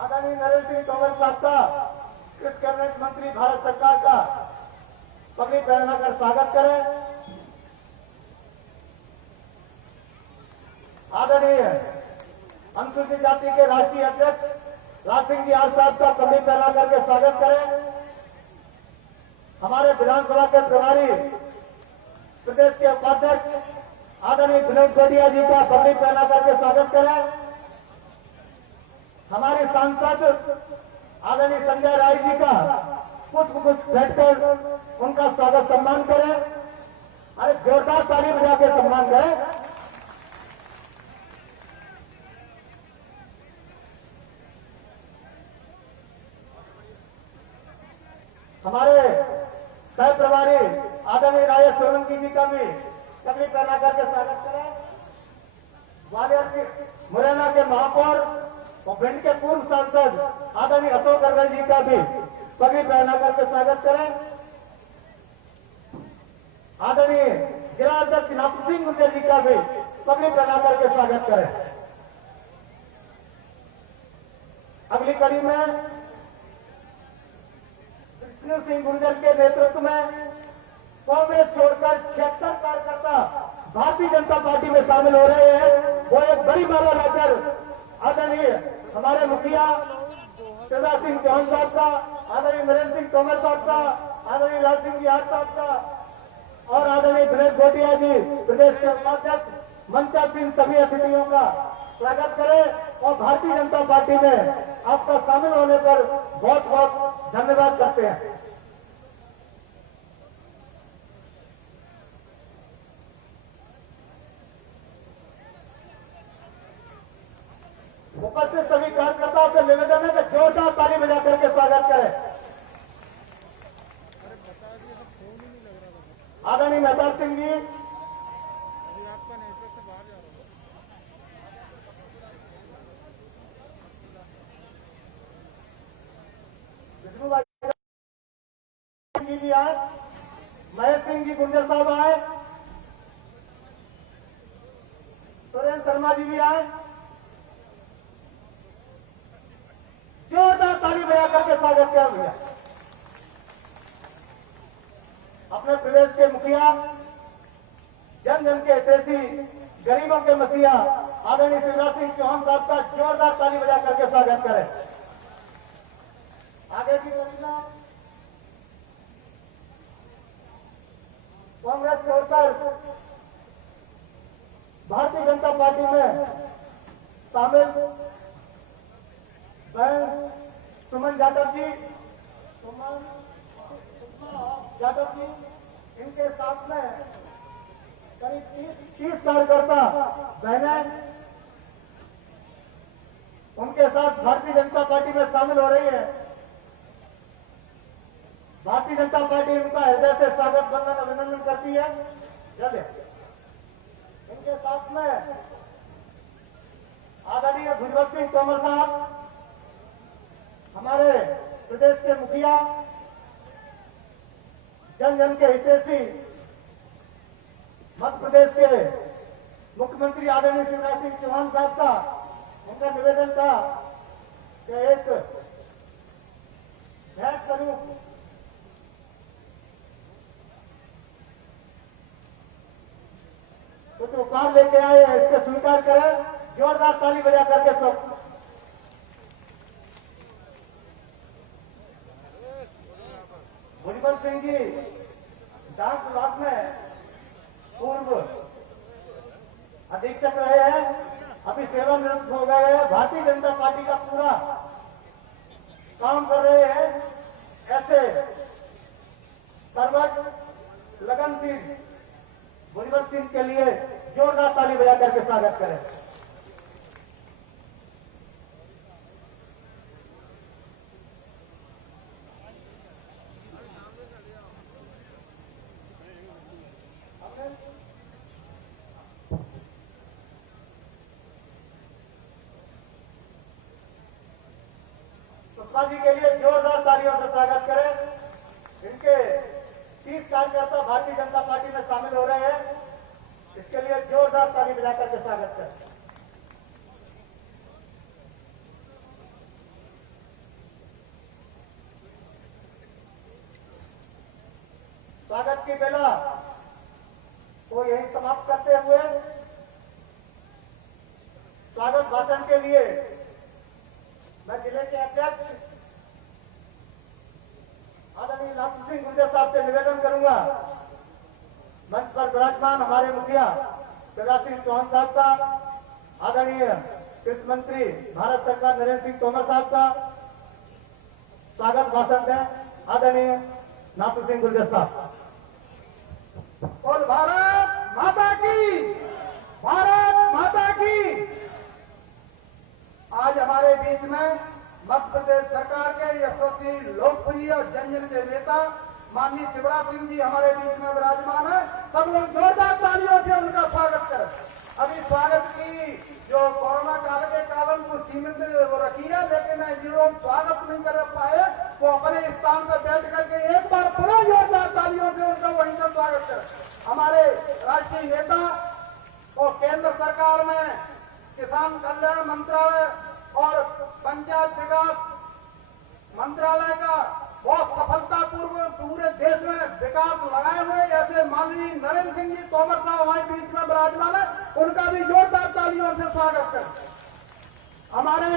आदरणीय नरेंद्र सिंह तोमर साहब का कृषि कैबिनेट मंत्री भारत सरकार का पगड़ी पहनाकर स्वागत करें। आदरणीय अनुसूचित जाति के राष्ट्रीय अध्यक्ष लाल सिंह जी आर साहब का पगड़ी पहना करके स्वागत करें। हमारे विधानसभा के प्रभारी प्रदेश के उपाध्यक्ष आदरणीय विनोद गोडिया जी का पगड़ी पहना करके स्वागत करें। हमारे सांसद आदरणीय संजय राय जी का पुष्प भेंटकर उनका स्वागत सम्मान करें। अरे जोरदार ताली बजा के सम्मान करें। हमारे सह प्रभारी आदरणीय राजेश सोलंकी जी का भी पगड़ी पहना करके स्वागत करें। ग्वालियर के मुरैना के महापौर और भिंड के पूर्व सांसद आदरणीय अशोक अग्रवाल जी का भी पगड़ी पहना करके स्वागत करें। आदरणीय जिला अध्यक्ष नाथू सिंह गुर्जर जी का भी पगड़ी पहना करके स्वागत करें। अगली कड़ी में विष्णु सिंह गुर्जर के नेतृत्व में कांग्रेस छोड़कर 76 कार्यकर्ता भारतीय जनता पार्टी में शामिल हो रहे हैं। वो एक बड़ी माला लाकर आदरणीय हमारे मुखिया शिवराज सिंह चौहान साहब का, आदरणीय नरेंद्र सिंह तोमर साहब का, आदरणीय लाल सिंह जी आर साहब का और आदरणीय विनोद गोटिया जी प्रदेश के उपाध्यक्ष मंचा सिंह सभी अतिथियों का स्वागत करें और भारतीय जनता पार्टी में आपका शामिल होने पर बहुत बहुत धन्यवाद करते हैं। उपस्थित सभी कार्यकर्ताओं से निवेदन है कि जोरदार ताली बजा करके स्वागत करें। आदरणीय मेहताब सिंह जी, विष्णु भाई जी भी आए, महेश सिंह जी गुर्जर साहब आए, सुरेंद्र शर्मा जी भी आए। जोरदार ताली बजा करके स्वागत किया भैया। अपने प्रदेश के मुखिया, जन जन के हितैषी, गरीबों के मसीहा आदरणीय शिवराज सिंह चौहान साहब का जोरदार ताली बजा करके स्वागत करें। आगे की कड़ी में कांग्रेस छोड़कर भारतीय जनता पार्टी में शामिल बहन सुमन जाटव जी, इनके साथ में करीब 30 कार्यकर्ता बहनें उनके साथ भारतीय जनता पार्टी में शामिल हो रही है। भारतीय जनता पार्टी उनका हृदय से स्वागत वंदन अभिनंदन करती है। चलिए, इनके साथ में आदरणीय भुजबल सिंह तोमर साहब, हमारे प्रदेश के मुखिया, जन जन के हितैषी, मध्य प्रदेश के मुख्यमंत्री आदरणीय शिवराज सिंह चौहान साहब का उनका निवेदन था कि एक भेंट स्वरूप कुछ उपहार लेके आए हैं, इसके स्वीकार करें। जोरदार ताली बजा करके सब। भुजबल सिंह जी डाक विभाग में पूर्व अधीक्षक रहे हैं, अभी सेवानिवृत्त हो गए हैं। भारतीय जनता पार्टी का पूरा काम कर रहे हैं। ऐसे सर्वज्ञ लगनशील भुजबल सिंह के लिए जोरदार ताली बजा करके स्वागत करें। सुषमा जी के लिए जोरदार तालियों से स्वागत करें। इनके 30 कार्यकर्ता भारतीय जनता पार्टी में शामिल हो रहे हैं, इसके लिए जोरदार ताली बजा करके स्वागत करें। स्वागत की बेला को यही समाप्त करते हुए स्वागत भाषण के लिए मैं जिले के अध्यक्ष आदरणीय नाथ सिंह गुर्जर साहब से निवेदन करूंगा, मंच पर विराजमान हमारे मुखिया शिवराज सिंह चौहान साहब का, आदरणीय कृषि मंत्री भारत सरकार नरेंद्र सिंह तोमर साहब का स्वागत भाषण दें आदरणीय नाथ सिंह गुर्जर साहब। और भारत माता की, भारत माता की। आज हमारे बीच में मध्य प्रदेश सरकार के यशस्वी लोकप्रिय और जन के नेता माननीय शिवराज सिंह जी हमारे बीच में विराजमान है। सब लोग जोरदार तालियों से उनका स्वागत करें। अभी स्वागत की जो कोरोना काल के कारण को सीमित रखी है, लेकिन जो लोग स्वागत नहीं कर पाए वो अपने स्थान पर बैठ करके एक बार पुनः जोरदार तालियों से उनका वहीं से स्वागत करें। हमारे राष्ट्रीय नेता और केंद्र सरकार में किसान कल्याण मंत्रालय और पंचायत विकास मंत्रालय का बहुत सफलतापूर्वक पूरे देश में विकास लगाए हुए ऐसे माननीय नरेंद्र सिंह जी तोमर साहब हमारे बीच में विराजमान है, उनका भी जोरदार तालियों से स्वागत करें। हमारे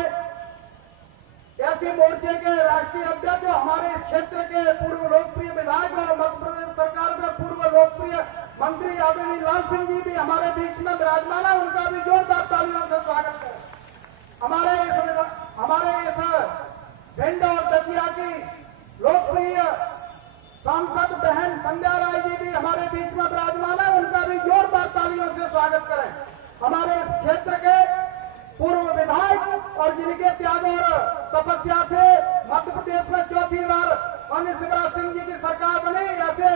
ऐसी मोर्चे के राष्ट्रीय अध्यक्ष हमारे इस क्षेत्र के पूर्व लोकप्रिय विधायक और मध्य प्रदेश सरकार के पूर्व लोकप्रिय मंत्री आदरणीय लाल सिंह जी भी हमारे बीच में विराजमान है, उनका भी जोरदार तालियों से स्वागत करें। हमारे इस भिंड और दतिया की लोकप्रिय सांसद बहन संध्या राय जी भी हमारे बीच में विराजमान है, उनका भी जोरदार तालियों से स्वागत करें। हमारे इस क्षेत्र के पूर्व विधायक और जिनके त्याग और तपस्या से मध्य प्रदेश में चौथी बार माननीय शिवराज सिंह जी की सरकार बनी, ऐसे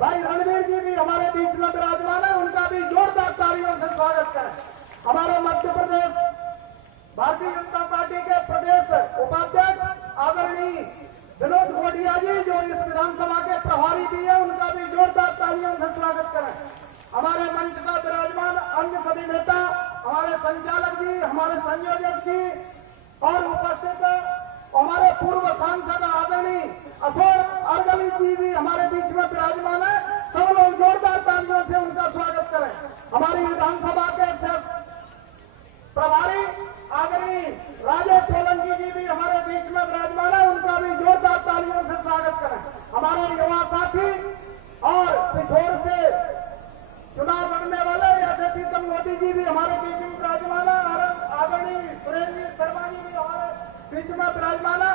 भाई रणवीर जी भी हमारे बीच में विराजमान है, उनका भी जोरदार तालियों से स्वागत करें। हमारे मध्य प्रदेश भारतीय जनता पार्टी के प्रदेश उपाध्यक्ष आदरणीय विनोद घोटिया जी जो इस विधानसभा के प्रभारी भी है, उनका भी जोरदार तालियों से स्वागत करें। हमारे मंच का विराजमान अन्य सभी नेता, हमारे संचालक जी, हमारे संयोजक जी और उपस्थित हमारे पूर्व सांसद आदरणीय अशोक अर्गली जी भी हमारे बीच में विराजमान है, सब लोग जोरदार तालियों से उनका स्वागत करें। हमारी विधानसभा के प्रभारी आदरणीय राजेश सोलंकी जी भी हमारे बीच में विराजमान है, उनका भी जोरदार तालियों से स्वागत करें। हमारे युवा साथी और पिछोर से चुनाव लड़ने वाले जैसे प्रीतम मोदी जी भी हमारे बीच में विराजमान है, आदरणीय सुरेंद्र शर्मा जी भी हमारे बीच में विराजमान है।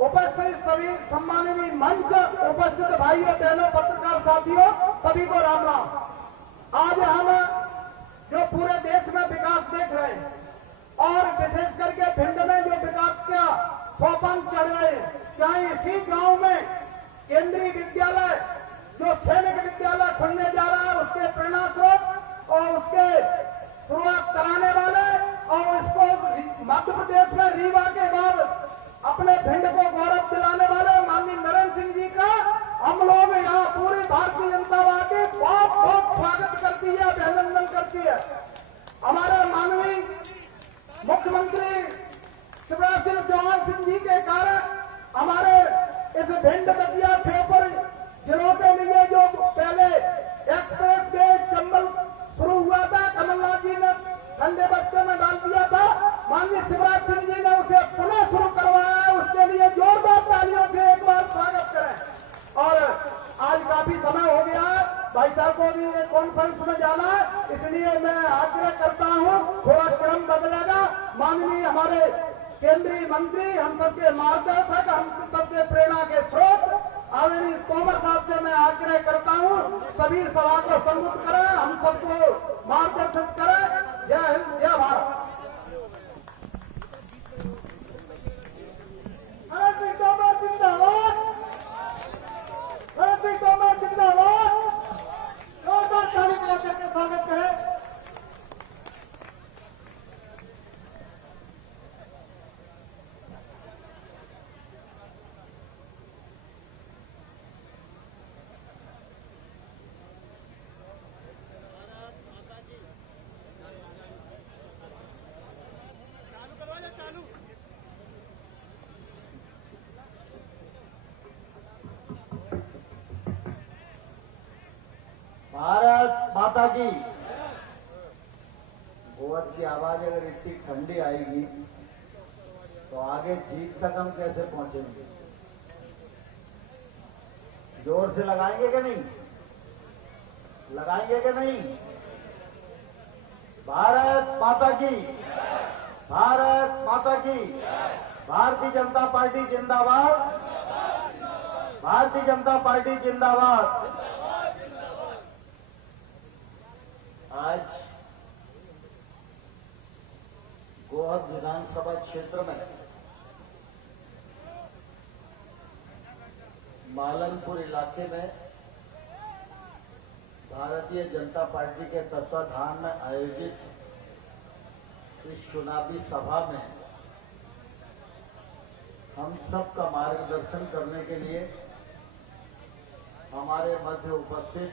उपस्थित सभी सम्माननीय मंच उपस्थित भाइयों बहनों पत्रकार साथियों सभी को राम राम। आज हम जो पूरे देश में विकास देख रहे हैं और विशेष करके भिंड में जो विकास का सोपान चढ़ रहे हैं, चाहे इसी गांव में केंद्रीय विद्यालय जो सैनिक विद्यालय खुलने जा रहा है उसके प्रेरणा स्रोत और उसके शुरुआत कराने वाले और इसको मध्य प्रदेश में रीवा के बाद अपने भिंड को गौरव दिलाने वाले माननीय नरेंद्र सिंह जी का हम लोग यहाँ पूरी भारतीय जनता पार्टी बहुत बहुत स्वागत करती है, अभिनंदन करती है। हमारे माननीय मुख्यमंत्री शिवराज सिंह चौहान सिंह जी के कारण हमारे इस भिंड दतिया श्योपुर जिलों के लिए जो पहले एक्सप्रेस वे चंबल शुरू हुआ था, कमलनाथ जी ने ठंडे बस्ते में डाल दिया था, माननीय शिवराज सिंह जी ने उसे पुनः शुरू करवाया है, उसके लिए जोरदार तालियों से एक बार स्वागत करें। और आज काफी समय हो गया है, भाई साहब को भी एक कॉन्फ्रेंस में जाना है, इसलिए मैं आग्रह करता हूं थोड़ा क्रम बदलेगा। माननीय हमारे केंद्रीय मंत्री, हम सबके मार्गदर्शक, हम सबके प्रेरणा के स्रोत आदरणीय तोमर साहब से मैं आग्रह करता हूं सभी सभा को संबोधित करें, हम सबको मार्गदर्शन करें। जय हिंद, जय भारत। नरेंद्र सिंह तोमर जिंदाबाद, नरेंद्र सिंह तोमर जिंदाबाद। जोरदार ताली बजाकर के स्वागत करें। माता की। गोवध की आवाज अगर इतनी ठंडी आएगी तो आगे जीत तक हम कैसे पहुंचेंगे? जोर से लगाएंगे कि नहीं? लगाएंगे कि नहीं? भारत माता की, भारत माता की। भारतीय जनता पार्टी जिंदाबाद, भारतीय जनता पार्टी जिंदाबाद। आज गोहद विधानसभा क्षेत्र में मालनपुर इलाके में भारतीय जनता पार्टी के तत्वाधान में आयोजित इस चुनावी सभा में हम सब का मार्गदर्शन करने के लिए हमारे मध्य उपस्थित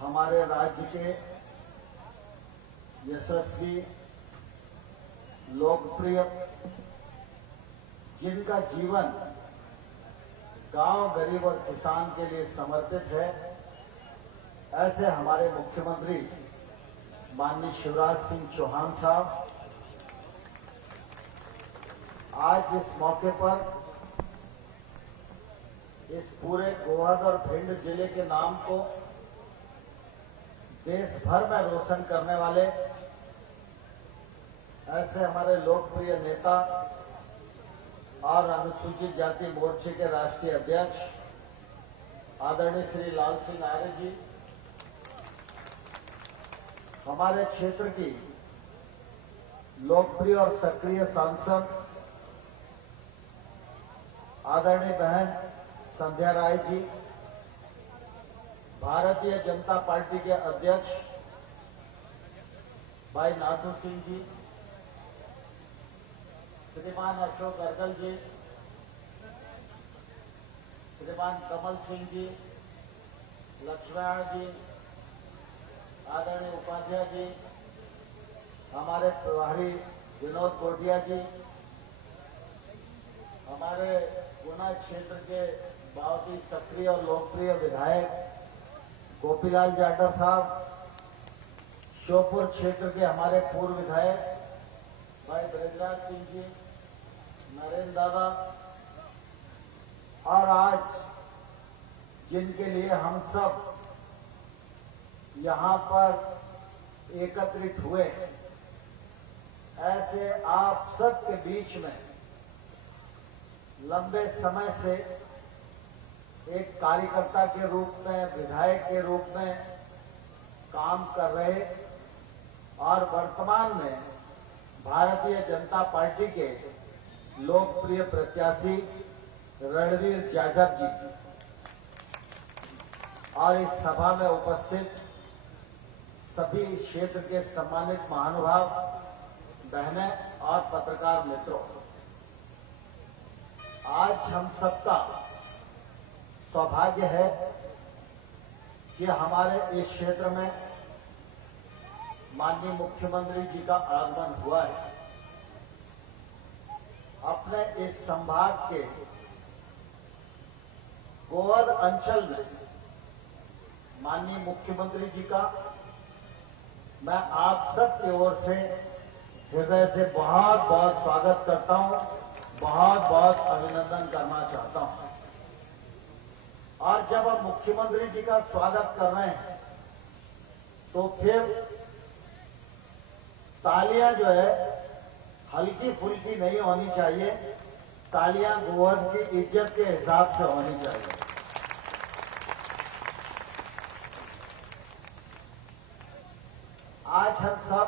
हमारे राज्य के यशस्वी, लोकप्रिय, जिनका जीवन गांव, गरीब और किसान के लिए समर्पित है, ऐसे हमारे मुख्यमंत्री माननीय शिवराज सिंह चौहान साहब आज इस मौके पर इस पूरे गोहद और भिंड जिले के नाम को देश भर में रोशन करने वाले ऐसे हमारे लोकप्रिय नेता और अनुसूचित जाति मोर्चे के राष्ट्रीय अध्यक्ष आदरणीय श्री लाल सिंह आर्य जी, हमारे क्षेत्र की लोकप्रिय और सक्रिय सांसद आदरणीय बहन संध्या राय जी, भारतीय जनता पार्टी के अध्यक्ष भाई नाथू सिंह जी, श्रीमान अशोक अर्गल जी, श्रीमान कमल सिंह जी, लक्ष्मण जी, आदरणीय उपाध्याय जी, हमारे प्रभारी विनोद कोटिया जी, हमारे गुना क्षेत्र के बहुत ही सक्रिय और लोकप्रिय विधायक गोपीलाल जाटव साहब, श्योपुर क्षेत्र के हमारे पूर्व विधायक भाई ब्रजराज सिंह जी, नरेंद्र दादा, और आज जिनके लिए हम सब यहां पर एकत्रित हुए, ऐसे आप सब के बीच में लंबे समय से एक कार्यकर्ता के रूप में, विधायक के रूप में काम कर रहे और वर्तमान में भारतीय जनता पार्टी के लोकप्रिय प्रत्याशी रणवीर जाधव जी और इस सभा में उपस्थित सभी क्षेत्र के सम्मानित महानुभाव, बहनें और पत्रकार मित्रों, आज हम सबका सौभाग्य है कि हमारे इस क्षेत्र में माननीय मुख्यमंत्री जी का आगमन हुआ है। अपने इस संभाग के गोहद अंचल में माननीय मुख्यमंत्री जी का मैं आप सब की ओर से हृदय से बहुत बहुत स्वागत करता हूं, बहुत बहुत अभिनंदन करना चाहता हूं। और जब हम मुख्यमंत्री जी का स्वागत कर रहे हैं तो फिर तालियां जो है हल्की फुल्की नहीं होनी चाहिए, तालियां गोहद की इज्जत के हिसाब से होनी चाहिए। आज हम सब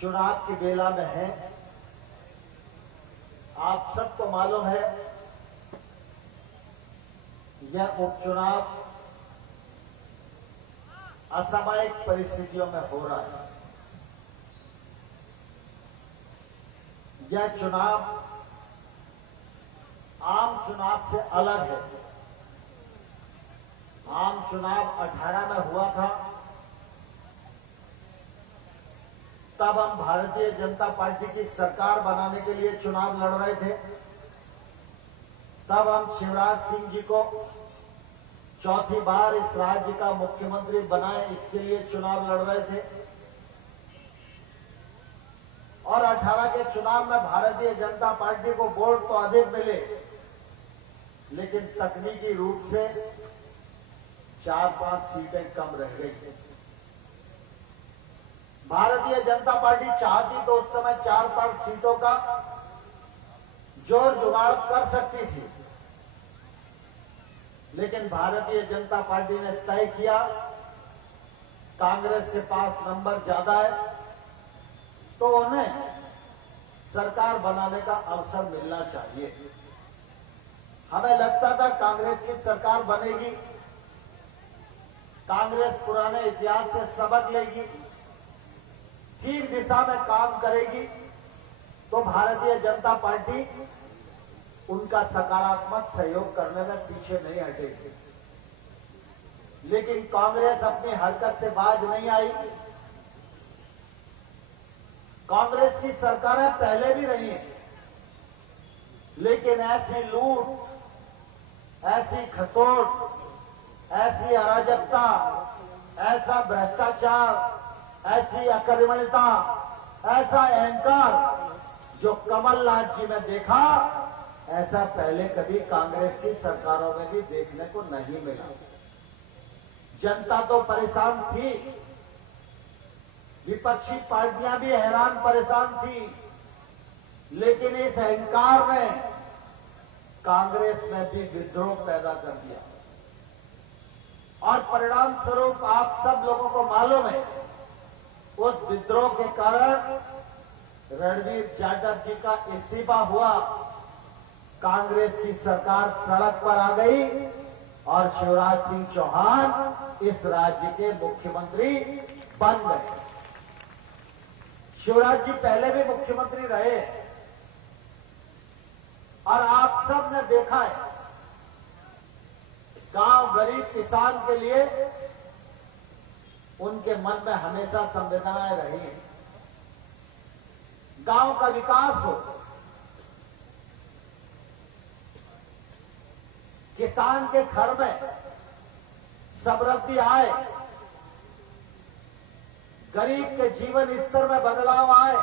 चुनाव की बेला में हैं। आप सबको मालूम है यह उपचुनाव असामयिक परिस्थितियों में हो रहा है। यह चुनाव आम चुनाव से अलग है। आम चुनाव 18 में हुआ था, तब हम भारतीय जनता पार्टी की सरकार बनाने के लिए चुनाव लड़ रहे थे। तब हम शिवराज सिंह जी को चौथी बार इस राज्य का मुख्यमंत्री बनाए, इसके लिए चुनाव लड़ रहे थे। और 18 के चुनाव में भारतीय जनता पार्टी को वोट तो अधिक मिले, लेकिन तकनीकी रूप से 4-5 सीटें कम रह गई। भारतीय जनता पार्टी चाहती तो उस समय 4-5 सीटों का जोर जुगाड़ कर सकती थी, लेकिन भारतीय जनता पार्टी ने तय किया कांग्रेस के पास नंबर ज्यादा है तो उन्हें सरकार बनाने का अवसर मिलना चाहिए। हमें लगता था कांग्रेस की सरकार बनेगी, कांग्रेस पुराने इतिहास से सबक लेगी, ठीक दिशा में काम करेगी, तो भारतीय जनता पार्टी उनका सकारात्मक सहयोग करने में पीछे नहीं हटेगी। लेकिन कांग्रेस अपनी हरकत से बाज नहीं आई। कांग्रेस की सरकारें पहले भी रही हैं, लेकिन ऐसी लूट, ऐसी खसोट, ऐसी अराजकता, ऐसा भ्रष्टाचार, ऐसी अकर्मण्यता, ऐसा अहंकार जो कमलनाथ जी में देखा, ऐसा पहले कभी कांग्रेस की सरकारों में भी देखने को नहीं मिला। जनता तो परेशान थी, विपक्षी पार्टियां भी हैरान परेशान थी, लेकिन इस अहंकार ने कांग्रेस में भी विद्रोह पैदा कर दिया। और परिणाम स्वरूप आप सब लोगों को मालूम है, उस विद्रोह के कारण रणवीर जाटव जी का इस्तीफा हुआ, कांग्रेस की सरकार सड़क पर आ गई और शिवराज सिंह चौहान इस राज्य के मुख्यमंत्री बन गए। शिवराज जी पहले भी मुख्यमंत्री रहे और आप सब ने देखा है, गांव गरीब किसान के लिए उनके मन में हमेशा संवेदनाएं रही हैं। गांव का विकास हो, किसान के घर में समृद्धि आए, गरीब के जीवन स्तर में बदलाव आए,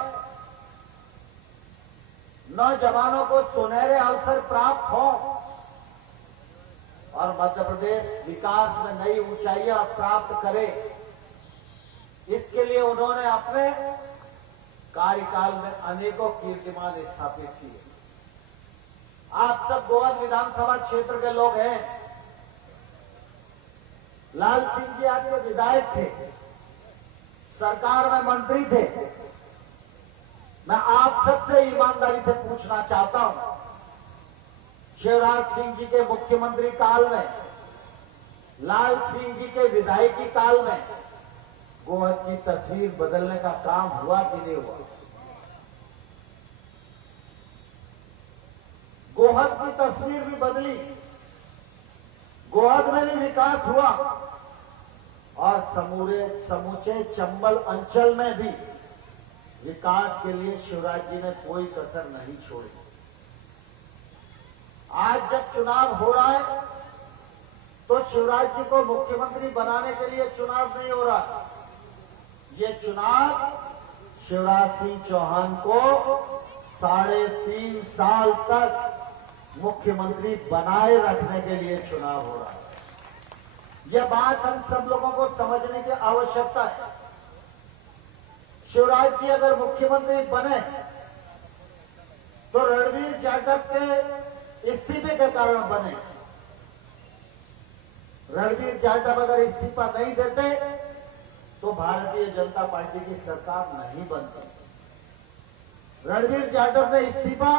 नौजवानों को सुनहरे अवसर प्राप्त हो और मध्य प्रदेश विकास में नई ऊंचाइयां प्राप्त करे, इसके लिए उन्होंने अपने कार्यकाल में अनेकों कीर्तिमान स्थापित किए। आप सब गोहद विधानसभा क्षेत्र के लोग हैं। लाल सिंह जी आपके विधायक थे, सरकार में मंत्री थे। मैं आप सबसे ईमानदारी से पूछना चाहता हूं, शिवराज सिंह जी के मुख्यमंत्री काल में, लाल सिंह जी के विधायकी काल में गोहद की तस्वीर बदलने का काम हुआ कि नहीं हुआ? गोहद की तस्वीर भी बदली, गोहद में भी विकास हुआ और समूचे चंबल अंचल में भी विकास के लिए शिवराज जी ने कोई कसर नहीं छोड़ी। आज जब चुनाव हो रहा है तो शिवराज जी को मुख्यमंत्री बनाने के लिए चुनाव नहीं हो रहा, ये चुनाव शिवराज सिंह चौहान को 3.5 साल तक मुख्यमंत्री बनाए रखने के लिए चुनाव हो रहा है। यह बात हम सब लोगों को समझने की आवश्यकता है। शिवराज जी अगर मुख्यमंत्री बने तो रणवीर जाटव के इस्तीफे के कारण बने। रणवीर जाटव अगर इस्तीफा नहीं देते तो भारतीय जनता पार्टी की सरकार नहीं बनती। रणवीर जाटव ने इस्तीफा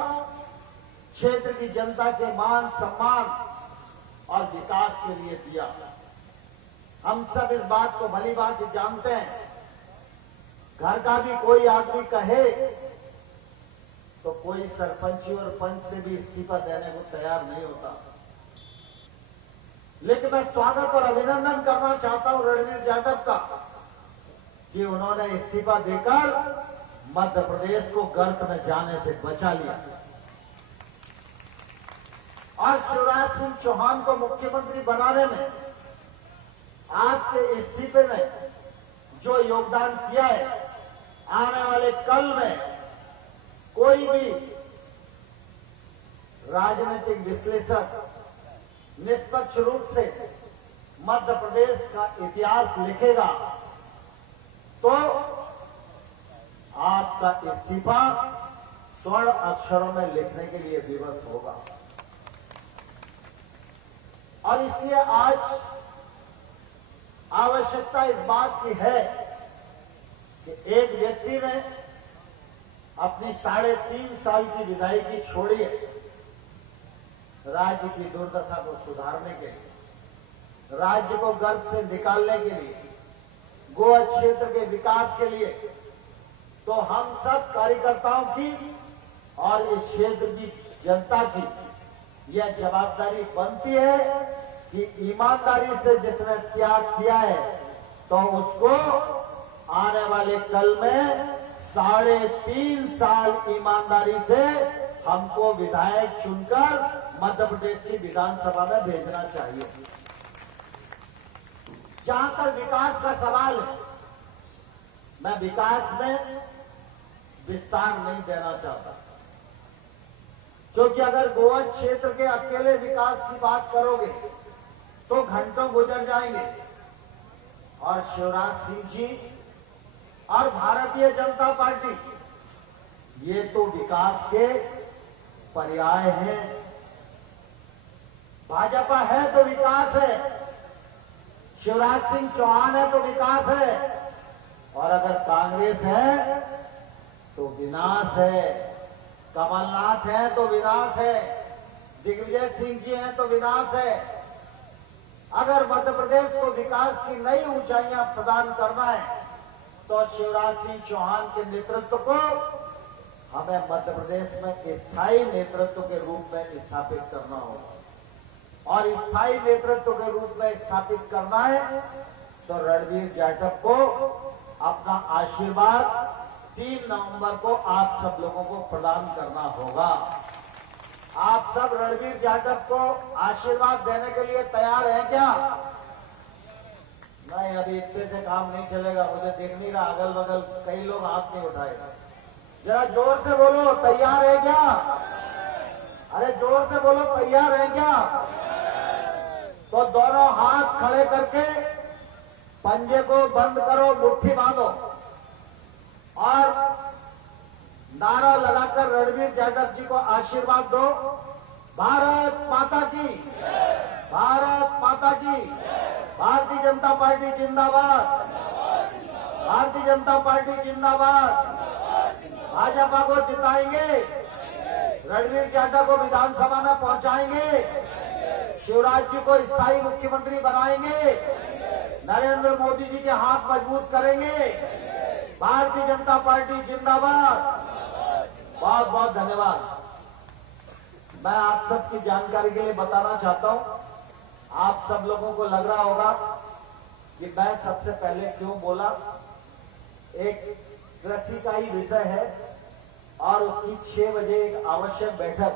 क्षेत्र की जनता के मान सम्मान और विकास के लिए दिया। हम सब इस बात को भली बात जानते हैं। घर का भी कोई आदमी कहे तो कोई सरपंची और पंच से भी इस्तीफा देने को तैयार नहीं होता। लेकिन मैं स्वागत और अभिनंदन करना चाहता हूं रणवीर जाटव का कि उन्होंने इस्तीफा देकर मध्य प्रदेश को गर्त में जाने से बचा लिया और शिवराज सिंह चौहान को मुख्यमंत्री बनाने में आपके इस्तीफे ने जो योगदान किया है, आने वाले कल में कोई भी राजनीतिक विश्लेषक निष्पक्ष रूप से मध्य प्रदेश का इतिहास लिखेगा तो आपका इस्तीफा स्वर्ण अक्षरों में लिखने के लिए विवश होगा। और इसलिए आज आवश्यकता इस बात की है कि एक व्यक्ति ने अपनी 3.5 साल की विदायगी छोड़ी है राज्य की दुर्दशा को सुधारने के लिए, राज्य को गर्भ से निकालने के लिए, गोवा क्षेत्र के विकास के लिए। तो हम सब कार्यकर्ताओं की और इस क्षेत्र की जनता की यह जवाबदारी बनती है कि ईमानदारी से जिसने त्याग किया है तो उसको आने वाले कल में 3.5 साल ईमानदारी से हमको विधायक चुनकर मध्य प्रदेश की विधानसभा में भेजना चाहिए। जहां तक विकास का सवाल है, मैं विकास में विस्तार नहीं देना चाहता, क्योंकि अगर गोवा क्षेत्र के अकेले विकास की बात करोगे तो घंटों गुजर जाएंगे और शिवराज सिंह जी और भारतीय जनता पार्टी ये तो विकास के पर्याय हैं। भाजपा है तो विकास है, शिवराज सिंह चौहान है तो विकास है, और अगर कांग्रेस है तो विनाश है, कमलनाथ है तो विनाश है, दिग्विजय सिंह जी हैं तो विनाश है। अगर मध्य प्रदेश को विकास की नई ऊंचाइयां प्रदान करना है तो शिवराज सिंह चौहान के नेतृत्व को हमें मध्य प्रदेश में स्थायी नेतृत्व के रूप में स्थापित करना होगा। और स्थायी नेतृत्व के रूप में स्थापित करना है तो रणवीर जाटव को अपना आशीर्वाद 3 नवंबर को आप सब लोगों को प्रदान करना होगा। आप सब रणवीर जाटव को आशीर्वाद देने के लिए तैयार हैं क्या? नहीं, अभी इतने से काम नहीं चलेगा। मुझे देख नहीं रहा, अगल बगल कई लोग हाथ नहीं उठाएगा। जरा जोर से बोलो, तैयार है क्या? अरे जोर से बोलो, तैयार है क्या? तो दोनों हाथ खड़े करके पंजे को बंद करो, मुट्ठी बांधो और नारा लगाकर रणवीर जाटव जी को आशीर्वाद दो। भारत माता की, भारत माता की, भारतीय जनता पार्टी जिंदाबाद, भारतीय जनता पार्टी जिंदाबाद। भाजपा को जिताएंगे, रणवीर जाटव को विधानसभा में पहुंचाएंगे, शिवराज जी को स्थायी मुख्यमंत्री बनाएंगे, नरेंद्र मोदी जी के हाथ मजबूत करेंगे। भारतीय जनता पार्टी जिंदाबाद। बहुत बहुत धन्यवाद। मैं आप सबकी जानकारी के लिए बताना चाहता हूं, आप सब लोगों को लग रहा होगा कि मैं सबसे पहले क्यों बोला। एक कृषि का ही विषय है और उसकी 6 बजे एक आवश्यक बैठक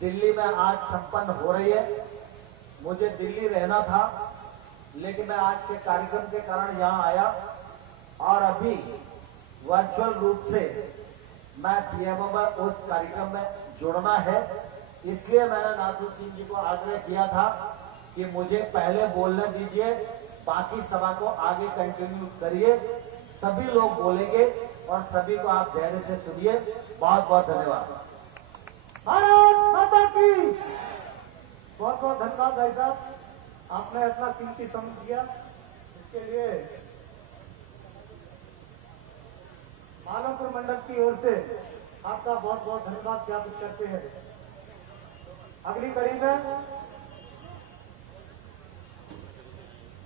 दिल्ली में आज संपन्न हो रही है। मुझे दिल्ली रहना था, लेकिन मैं आज के कार्यक्रम के कारण यहां आया और अभी वर्चुअल रूप से मैं पीएमओ में उस कार्यक्रम में जुड़ना है। इसलिए मैंने नाथू सिंह जी को आग्रह किया था कि मुझे पहले बोलने दीजिए, बाकी सभा को आगे कंटिन्यू करिए। सभी लोग बोलेंगे और सभी को आप धैर्य से सुनिए। बहुत बहुत धन्यवाद। भारत माता की। बहुत बहुत धन्यवाद भाई साहब, आपने अपना कीमती समय दिया, इसके लिए मालवपुर मंडल की ओर से आपका बहुत बहुत धन्यवाद ज्ञापित करते हैं। अगली कड़ी में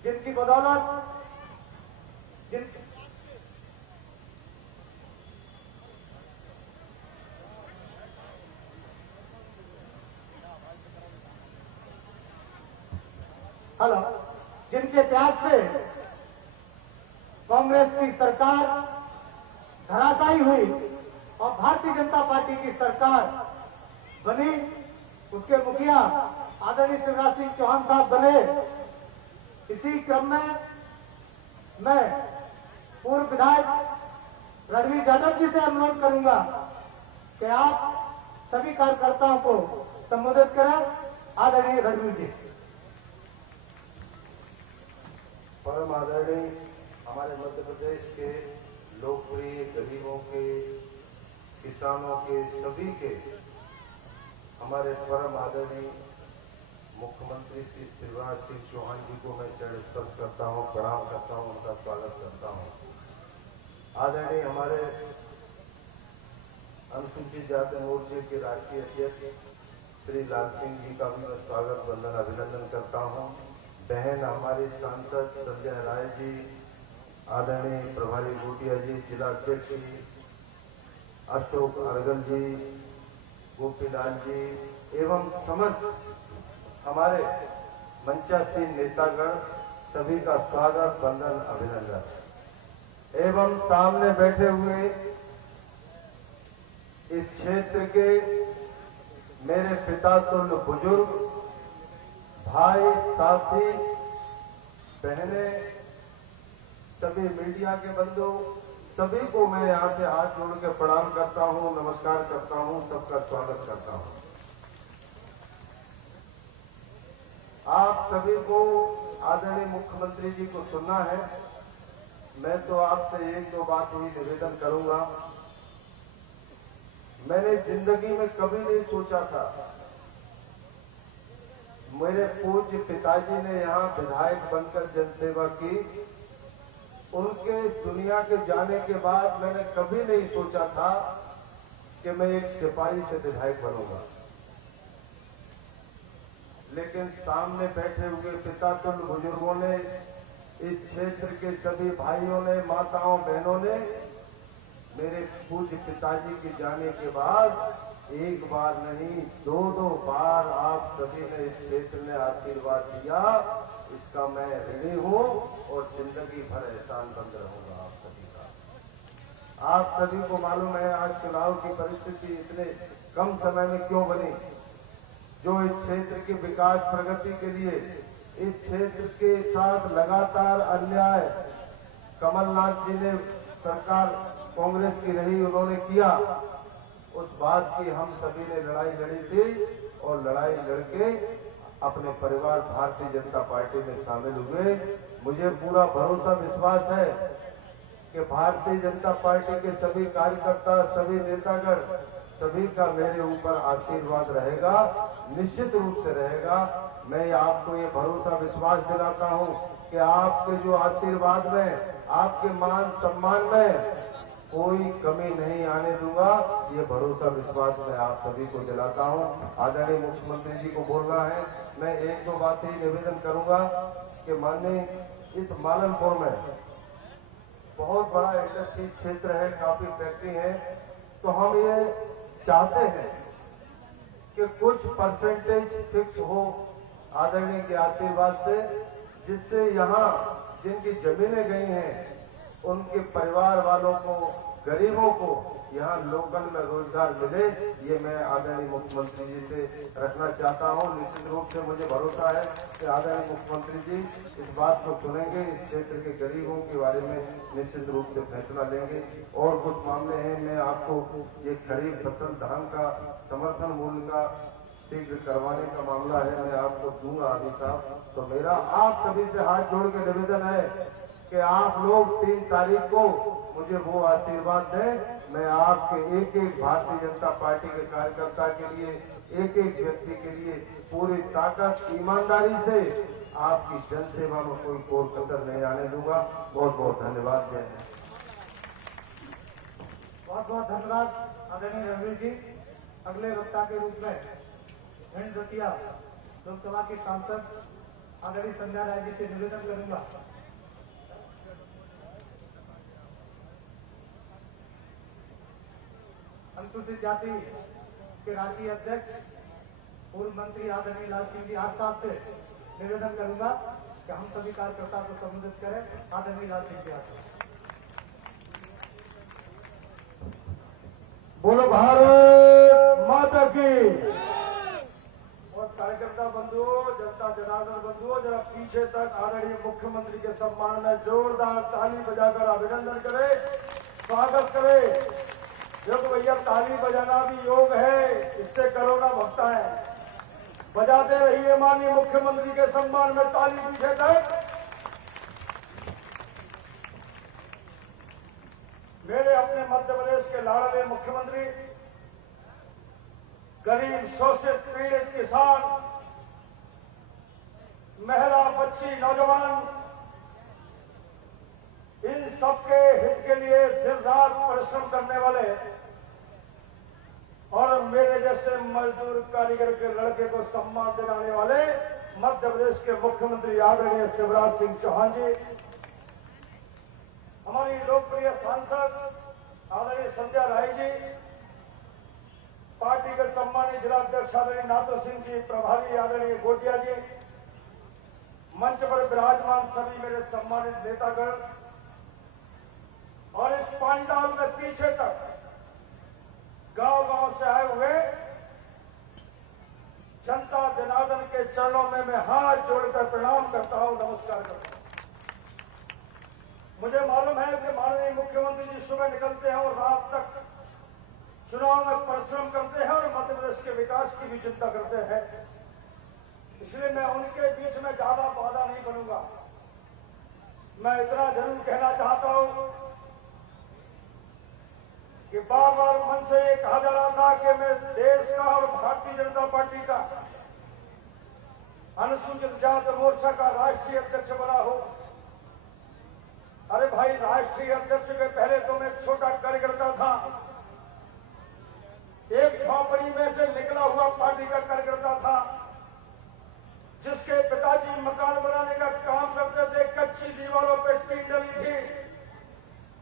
जिनकी बदौलत जिनके त्याग से कांग्रेस की सरकार धराशायी हुई और भारतीय जनता पार्टी की सरकार बनी, उसके मुखिया आदरणीय शिवराज सिंह चौहान साहब बने। इसी क्रम में मैं पूर्व विधायक रणवीर यादव जी से अनुरोध करूंगा कि आप सभी कार्यकर्ताओं को संबोधित करें। आदरणीय रणवीर जी। परम आदरणीय हमारे मध्य प्रदेश के लोकप्रिय गरीबों के, किसानों के, सभी के हमारे परम आदरणीय मुख्यमंत्री श्री शिवराज सिंह चौहान जी को मैं चरण स्पर्श करता हूं, प्रणाम करता हूं, उनका स्वागत करता हूं। आदरणीय हमारे अनुसूचित जाति मोर्चे के राष्ट्रीय अध्यक्ष श्री लाल सिंह जी का भी मैं स्वागत वंदन अभिनंदन करता हूं। बहन हमारी सांसद संजय राय जी, आदरणीय प्रभारी गोटिया जी, जिला अध्यक्ष अशोक अरगल जी, गोपीलाल जी एवं समस्त हमारे मंचासीन नेतागण, सभी का स्वागत वंदन अभिनंदन। एवं सामने बैठे हुए इस क्षेत्र के मेरे पिता तुल्य बुजुर्ग भाई, साथी, बहनें, सभी मीडिया के बंधु, सभी को मैं यहां से हाथ जोड़ के प्रणाम करता हूं, नमस्कार करता हूं, सबका स्वागत करता हूं। आप सभी को आदरणीय मुख्यमंत्री जी को सुनना है। मैं तो आपसे एक दो बात ही निवेदन करूंगा। मैंने जिंदगी में कभी नहीं सोचा था मेरे पूज्य पिताजी ने यहां विधायक बनकर जनसेवा की। उनके दुनिया के जाने के बाद मैंने कभी नहीं सोचा था कि मैं एक सिपाही से विधायक बनूंगा। लेकिन सामने बैठे हुए पिता तुल्य बुजुर्गों ने, इस क्षेत्र के सभी भाइयों ने, माताओं, बहनों ने मेरे पूज्य पिताजी के जाने के बाद एक बार नहीं, दो बार आप सभी ने इस क्षेत्र में आशीर्वाद दिया। इसका मैं ऋणी हूं और जिंदगी भर एहसान बंद रहूंगा आप सभी का। आप सभी को मालूम है आज चुनाव की परिस्थिति इतने कम समय में क्यों बनी। जो इस क्षेत्र के विकास प्रगति के लिए इस क्षेत्र के साथ लगातार अन्याय कमलनाथ जी ने, सरकार कांग्रेस की रही, उन्होंने किया, उस बात की हम सभी ने लड़ाई लड़ी थी और लड़ाई लड़के अपने परिवार भारतीय जनता पार्टी में शामिल हुए। मुझे पूरा भरोसा विश्वास है कि भारतीय जनता पार्टी के सभी कार्यकर्ता, सभी नेतागण, सभी का मेरे ऊपर आशीर्वाद रहेगा, निश्चित रूप से रहेगा। मैं आपको ये भरोसा विश्वास दिलाता हूं कि आपके जो आशीर्वाद में, आपके मान सम्मान में कोई कमी नहीं आने दूंगा। ये भरोसा विश्वास मैं आप सभी को दिलाता हूं। आदरणीय मुख्यमंत्री जी को बोलना है, मैं एक दो बातें निवेदन करूंगा कि माननीय इस मालनपुर में बहुत बड़ा इंडस्ट्री क्षेत्र है, काफी फैक्ट्री है, तो हम ये चाहते हैं कि कुछ परसेंटेज फिक्स हो आदरणीय के आशीर्वाद से, जिससे यहां जिनकी जमीनें गई हैं उनके परिवार वालों को, गरीबों को यहां लोकल में रोजगार मिले। ये मैं आदरणीय मुख्यमंत्री जी से रखना चाहता हूं। निश्चित रूप से मुझे भरोसा है कि आदरणीय मुख्यमंत्री जी इस बात को सुनेंगे, इस क्षेत्र के गरीबों के बारे में निश्चित रूप से फैसला लेंगे। और कुछ मामले हैं, मैं आपको ये खरीफ फसल धान का समर्थन मूल्य का शीघ्र करवाने का मामला है, मैं आपको दूंगा अभी साहब। तो मेरा आप सभी से हाथ जोड़ के निवेदन है कि आप लोग 3 तारीख को मुझे वो आशीर्वाद दें। मैं आपके एक एक भारतीय जनता पार्टी के कार्यकर्ता के लिए, एक एक व्यक्ति के लिए पूरी ताकत, ईमानदारी से आपकी जनसेवा में कोई कोर कसर नहीं आने दूंगा। बहुत बहुत धन्यवाद। जय हिंद। बहुत बहुत धन्यवाद आदरणीय रणवीर जी। अगले वक्ता के रूप में भिंड दतिया लोकसभा की सांसद आदरणीय संजय राय जी से निवेदन करूंगा। अनुसूचित जाति के राष्ट्रीय अध्यक्ष पूर्व मंत्री आदरणीय लाल सिंह जी आप साहब से निवेदन करूंगा कि हम सभी कार्यकर्ता को संबोधित करें। आदरणीय लाल सिंह जी आप। बोलो भारत माता की। और कार्यकर्ता बंधुओं, जनता जनार्दन बंधुओं, जरा पीछे तक आदरणीय मुख्यमंत्री के सम्मान में जोरदार ताली बजाकर अभिनंदन करें, स्वागत करें। देखो भैया, ताली बजाना भी योग है, इससे कोरोना भगता है। बजाते रहिए माननीय मुख्यमंत्री के सम्मान में ताली पीछे तक। मेरे अपने मध्य प्रदेश के लाडले मुख्यमंत्री, गरीब शोषित पीड़ित किसान, महिला, बच्ची, नौजवान, इन सबके हित के लिए दिन रात परिश्रम करने वाले और मेरे जैसे मजदूर कारीगर के लड़के को सम्मान दिलाने वाले मध्य प्रदेश के मुख्यमंत्री आदरणीय शिवराज सिंह चौहान जी, हमारी लोकप्रिय सांसद आदरणीय संध्या राय जी, पार्टी के सम्मानित जिलाध्यक्ष आदरणीय नाथू सिंह जी, प्रभारी आदरणीय गोटिया जी, मंच पर विराजमान सभी मेरे सम्मानित नेतागण और इस पांडाल में पीछे तक गांव गांव से आए हुए जनता जनार्दन के चरणों में मैं हाथ जोड़कर प्रणाम करता हूं, नमस्कार करता हूं। मुझे मालूम है कि माननीय मुख्यमंत्री जी सुबह निकलते हैं और रात तक चुनाव में परिश्रम करते हैं और मध्य प्रदेश के विकास की भी चिंता करते हैं, इसलिए मैं उनके बीच में ज्यादा वादा नहीं करूंगा। मैं इतना जरूर कहना चाहता हूं कि बार बार मन से ये कहा जा रहा था कि मैं देश का और भारतीय जनता पार्टी का अनुसूचित जाति मोर्चा का राष्ट्रीय अध्यक्ष बना हूं। अरे भाई, राष्ट्रीय अध्यक्ष के पहले तो मैं एक छोटा कार्यकर्ता था, एक झोंपड़ी में से निकला हुआ पार्टी का कार्यकर्ता था, जिसके पिताजी मकान बनाने का काम करते थे, कच्ची दीवारों पर टीन डली थी।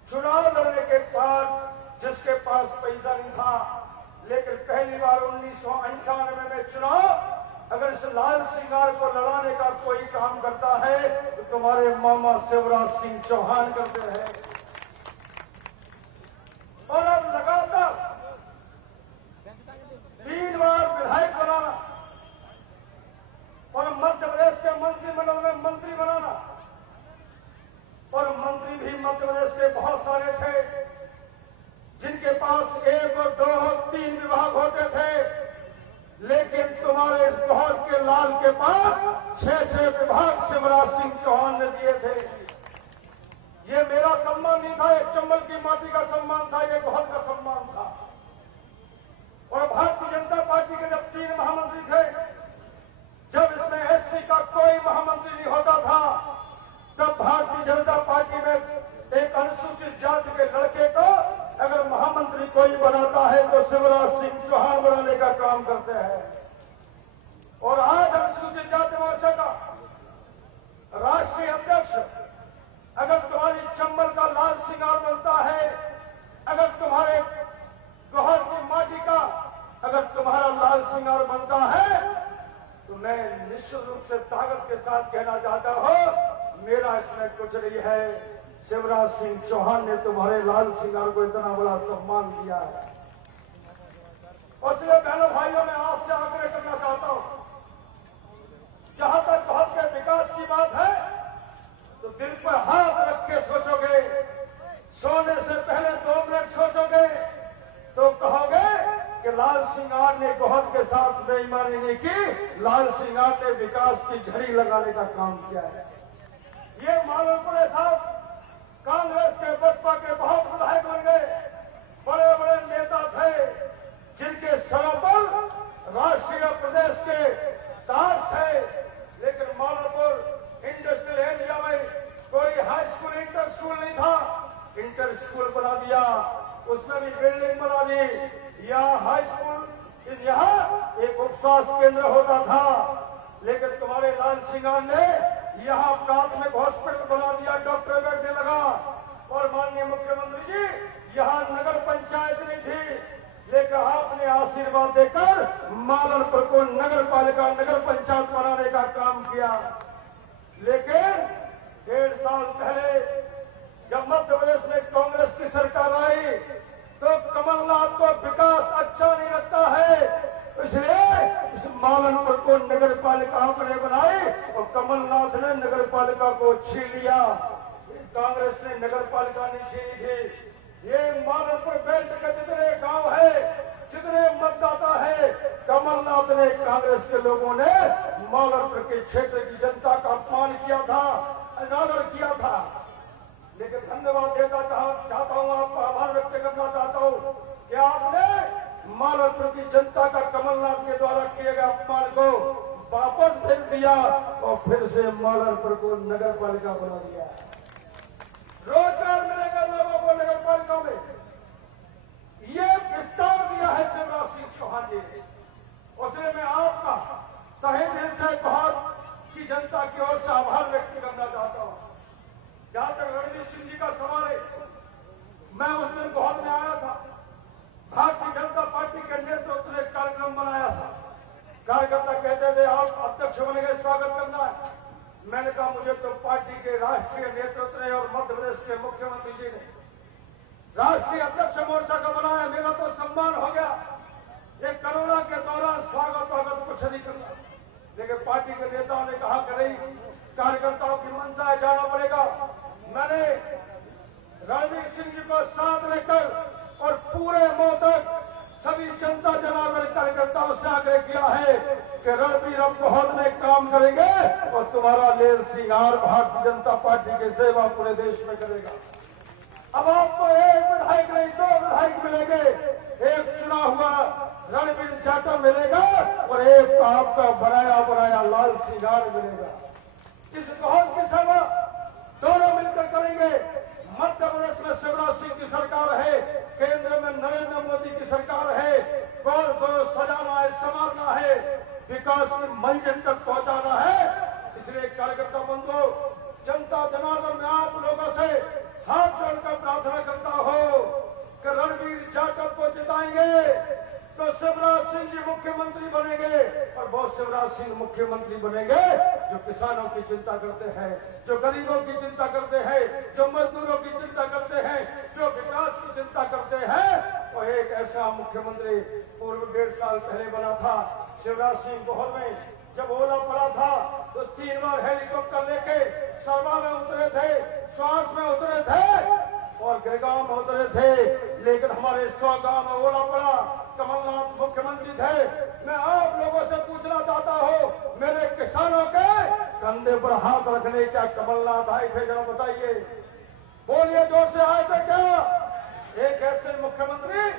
चुनाव लड़ने के बाद जिसके पास पैसा नहीं था, लेकिन पहली बार 1998 में चुनाव अगर इस लाल सिंगार को लड़ाने का कोई काम करता है तो तुम्हारे मामा शिवराज सिंह चौहान करते हैं। और अब लगातार 3 बार विधायक बनाना और मध्य प्रदेश के मंत्रिमंडल में मंत्री बनाना, और मंत्री भी मध्य प्रदेश के बहुत सारे थे जिनके पास 1 और 2 और 3 विभाग होते थे, लेकिन तुम्हारे इस बहुत के लाल के पास 6 विभाग शिवराज सिंह चौहान ने दिए थे। ये मेरा सम्मान नहीं था, एक चंबल की माटी का सम्मान था, ये बहुत का सम्मान था। और भारतीय जनता पार्टी के जब 3 महामंत्री थे, जब इसमें एससी का कोई महामंत्री नहीं होता था, तब भारतीय जनता पार्टी में एक अनुसूचित जाति के लड़के को अगर महामंत्री कोई बनाता है तो शिवराज सिंह चौहान बनाने का काम करते हैं। और आज अनुसूचित जाति मोर्चा का राष्ट्रीय अध्यक्ष अगर तुम्हारी चंबल का लाल सिंगार बनता है, अगर तुम्हारे गौहर की माटी का अगर तुम्हारा लाल सिंगार बनता है, तो मैं निश्चित रूप से ताकत के साथ कहना चाहता हूं, मेरा इसमें कुछ नहीं है। शिवराज सिंह चौहान ने तुम्हारे लाल सिंगार को इतना बड़ा सम्मान दिया है। और इसलिए बहनों भाइयों, मैं आपसे आग्रह करना चाहता हूं, जहां तक भारत के विकास की बात है तो दिल पर हाथ रख के सोचोगे, सोने से पहले 2 मिनट सोचोगे तो कहोगे कि लाल सिंगार ने गोहद के साथ बेईमानी नहीं की, लाल सिंगार ने विकास की झड़ी लगाने का काम किया है। ये मालूमपुरे साहब कांग्रेस के, बसपा के बहुत विधायक बन गए, बड़े बड़े नेता थे जिनके सरों पर राष्ट्रीय प्रदेश के ताज थे, लेकिन मालूमपुर इंडस्ट्रियल एरिया में कोई हाई स्कूल, इंटर स्कूल नहीं था, इंटर स्कूल बना दिया, उसमें भी बिल्डिंग बना दी। यहाँ हाई स्कूल, यहाँ एक उपस्वास्थ्य केंद्र होता था, लेकिन तुम्हारे लाल सिंगार ने यहाँ प्राथमिक हॉस्पिटल बना दिया, डॉक्टर बैठने लगा। और माननीय मुख्यमंत्री जी, यहाँ नगर पंचायत नहीं थी, लेकिन आपने आशीर्वाद देकर मालनपुर को नगर पालिका, नगर पंचायत बनाने का काम किया। लेकिन 1.5 साल पहले जब मध्य प्रदेश में कांग्रेस की सरकार आई तो कमलनाथ को विकास अच्छा नहीं लगता है, इसलिए इस मालनपुर को नगर पालिका आपने बनाई और कमलनाथ ने नगर पालिका को छीन लिया। कांग्रेस ने नगर पालिका नहीं छीनी थी। ये मालपुर बेल्ट के जितने गांव है, जितने मतदाता है, कमलनाथ ने, कांग्रेस के लोगों ने मालपुर के क्षेत्र की जनता का अपमान किया था, अनादर किया था। लेकिन धन्यवाद देना चाहता हूं, आपका आभार व्यक्त करना चाहता हूं कि आपने मालपुर की जनता का कमलनाथ के द्वारा किए गए अपमान को वापस भेज दिया और फिर से मालपुर को नगर पालिका बना दिया। रोजगार मिलेगा लोगों को नगर पालिका में, ये विस्तार दिया है शिवराज सिंह चौहान जी ने। उसने मैं आपका तहे दिल से बहुत की जनता की ओर से आभार व्यक्त करना चाहता हूं। जहां तक रणवीर सिंह जी का सवाल है, मैं उस दिन बहुत में आया था, भारतीय जनता पार्टी के नेतृत्व ने कार्यक्रम बनाया था। कार्यकर्ता कहते थे आप अध्यक्ष बने गए, स्वागत करना है। मैंने कहा मुझे तो पार्टी के राष्ट्रीय नेतृत्व ने और मध्य प्रदेश के मुख्यमंत्री जी ने राष्ट्रीय अध्यक्ष मोर्चा का बनाया, मेरा तो सम्मान हो गया। ये कोरोना के दौरान स्वागत वागत कुछ नहीं करना, लेकिन पार्टी के नेताओं ने कहा कि नहीं, कार्यकर्ताओं की मंशा है, जाना पड़ेगा। मैंने रणवीर सिंह जी को साथ लेकर और पूरे मौ तक सभी जनता जनार्दन कार्यकर्ताओं से आग्रह किया है कि रणवीर अब बहुत में काम करेंगे और तुम्हारा लेर सिंगार भारतीय जनता पार्टी की सेवा पूरे देश में करेगा। अब आपको एक विधायक नहीं, 2 विधायक मिलेंगे, एक चुना हुआ रणवीर जाटव मिलेगा और एक आपका बनाया बनाया लाल सिंगार मिलेगा। इस बहुत की सेवा दोनों मिलकर करेंगे। मध्य प्रदेश में शिवराज सिंह की सरकार है, केंद्र में नरेंद्र मोदी की सरकार है। कौन को सजाना है, संवारना है, विकास की मंजिल तक पहुंचाना है। इसलिए कार्यकर्ता बंधु, जनता जनार्दन में आप लोगों से हाथ जोड़कर प्रार्थना करता हो कि रणवीर जाटव को जिताएंगे तो शिवराज सिंह जी मुख्यमंत्री बनेंगे और वो शिवराज सिंह मुख्यमंत्री बनेंगे जो किसानों की चिंता करते हैं, जो गरीबों की चिंता करते हैं, जो मजदूरों की चिंता करते हैं, जो विकास की चिंता करते हैं। और एक ऐसा मुख्यमंत्री पूर्व 1.5 साल पहले बना था। शिवराज सिंह गोहर में जब ओला पड़ा था तो 3 बार हेलीकॉप्टर लेके सरवा में उतरे थे, श्वास में उतरे थे और गिरगांव में उतरे थे। लेकिन हमारे 100 गांव में ओला पड़ा, कमलनाथ मुख्यमंत्री थे। मैं आप लोगों से पूछना चाहता हूं, मेरे किसानों के कंधे पर हाथ रखने क्या कमलनाथ आए थे? जरा बताइए, बोलिए जोर से, आए थे क्या? एक ऐसे मुख्यमंत्री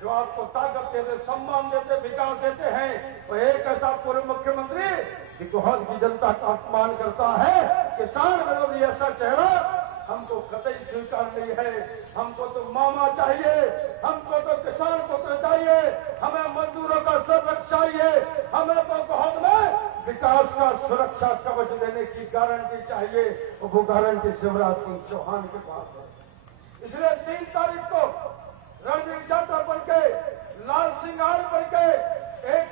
जो आपको ताकत देते, सम्मान देते, विकास देते हैं, और एक ऐसा पूर्व मुख्यमंत्री जो गोहर की जनता का अपमान करता है। किसान विरोधी ऐसा चेहरा हमको कतई स्वीकार नहीं है। हमको तो मामा चाहिए, हमको तो किसान पुत्र चाहिए, हमें मजदूरों का संरक्षण चाहिए, हमें तो गोहर में विकास का सुरक्षा कवच देने की गारंटी चाहिए, और वो गारंटी शिवराज सिंह चौहान के पास है। इसलिए 3 तारीख को रणवीर जाटव बनके, लाल सिंगार बनके एक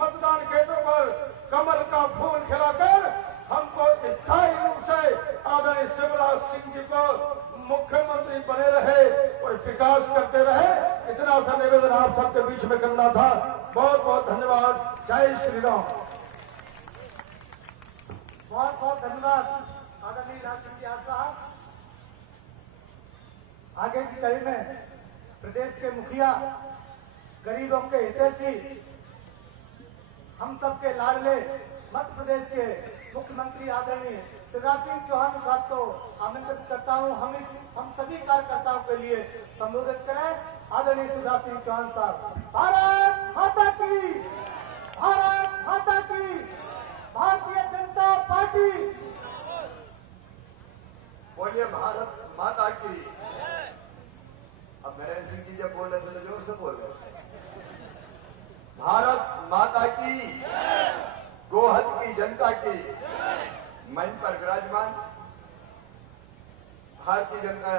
मतदान केंद्र पर कमल का फूल खिलाकर हमको स्थायी रूप से आदरणीय शिवराज सिंह जी को मुख्यमंत्री बने रहे और विकास करते रहे। इतना सा निवेदन आप सबके बीच में करना था। बहुत बहुत धन्यवाद। जय श्री राम। बहुत बहुत धन्यवाद आदरणीय राजनीति साहब। आगे की कड़ी में प्रदेश के मुखिया, गरीबों के हितैषी, हम सबके लाडले मध्य प्रदेश के मुख्यमंत्री आदरणीय शिवराज सिंह चौहान साहब को आमंत्रित करता हूं। हम सभी कार्यकर्ताओं के लिए संबोधित करें। आदरणीय शिवराज सिंह चौहान साहब। भारत माता की, भारत माता की, भारतीय जनता पार्टी। बोलिए भारत माता की। अब नरेंद्र सिंह जी जब बोल रहे थे तो जोर से बोल रहे थे। भारत माता की, गोहद की जनता की। मंच पर विराजमान भारतीय जनता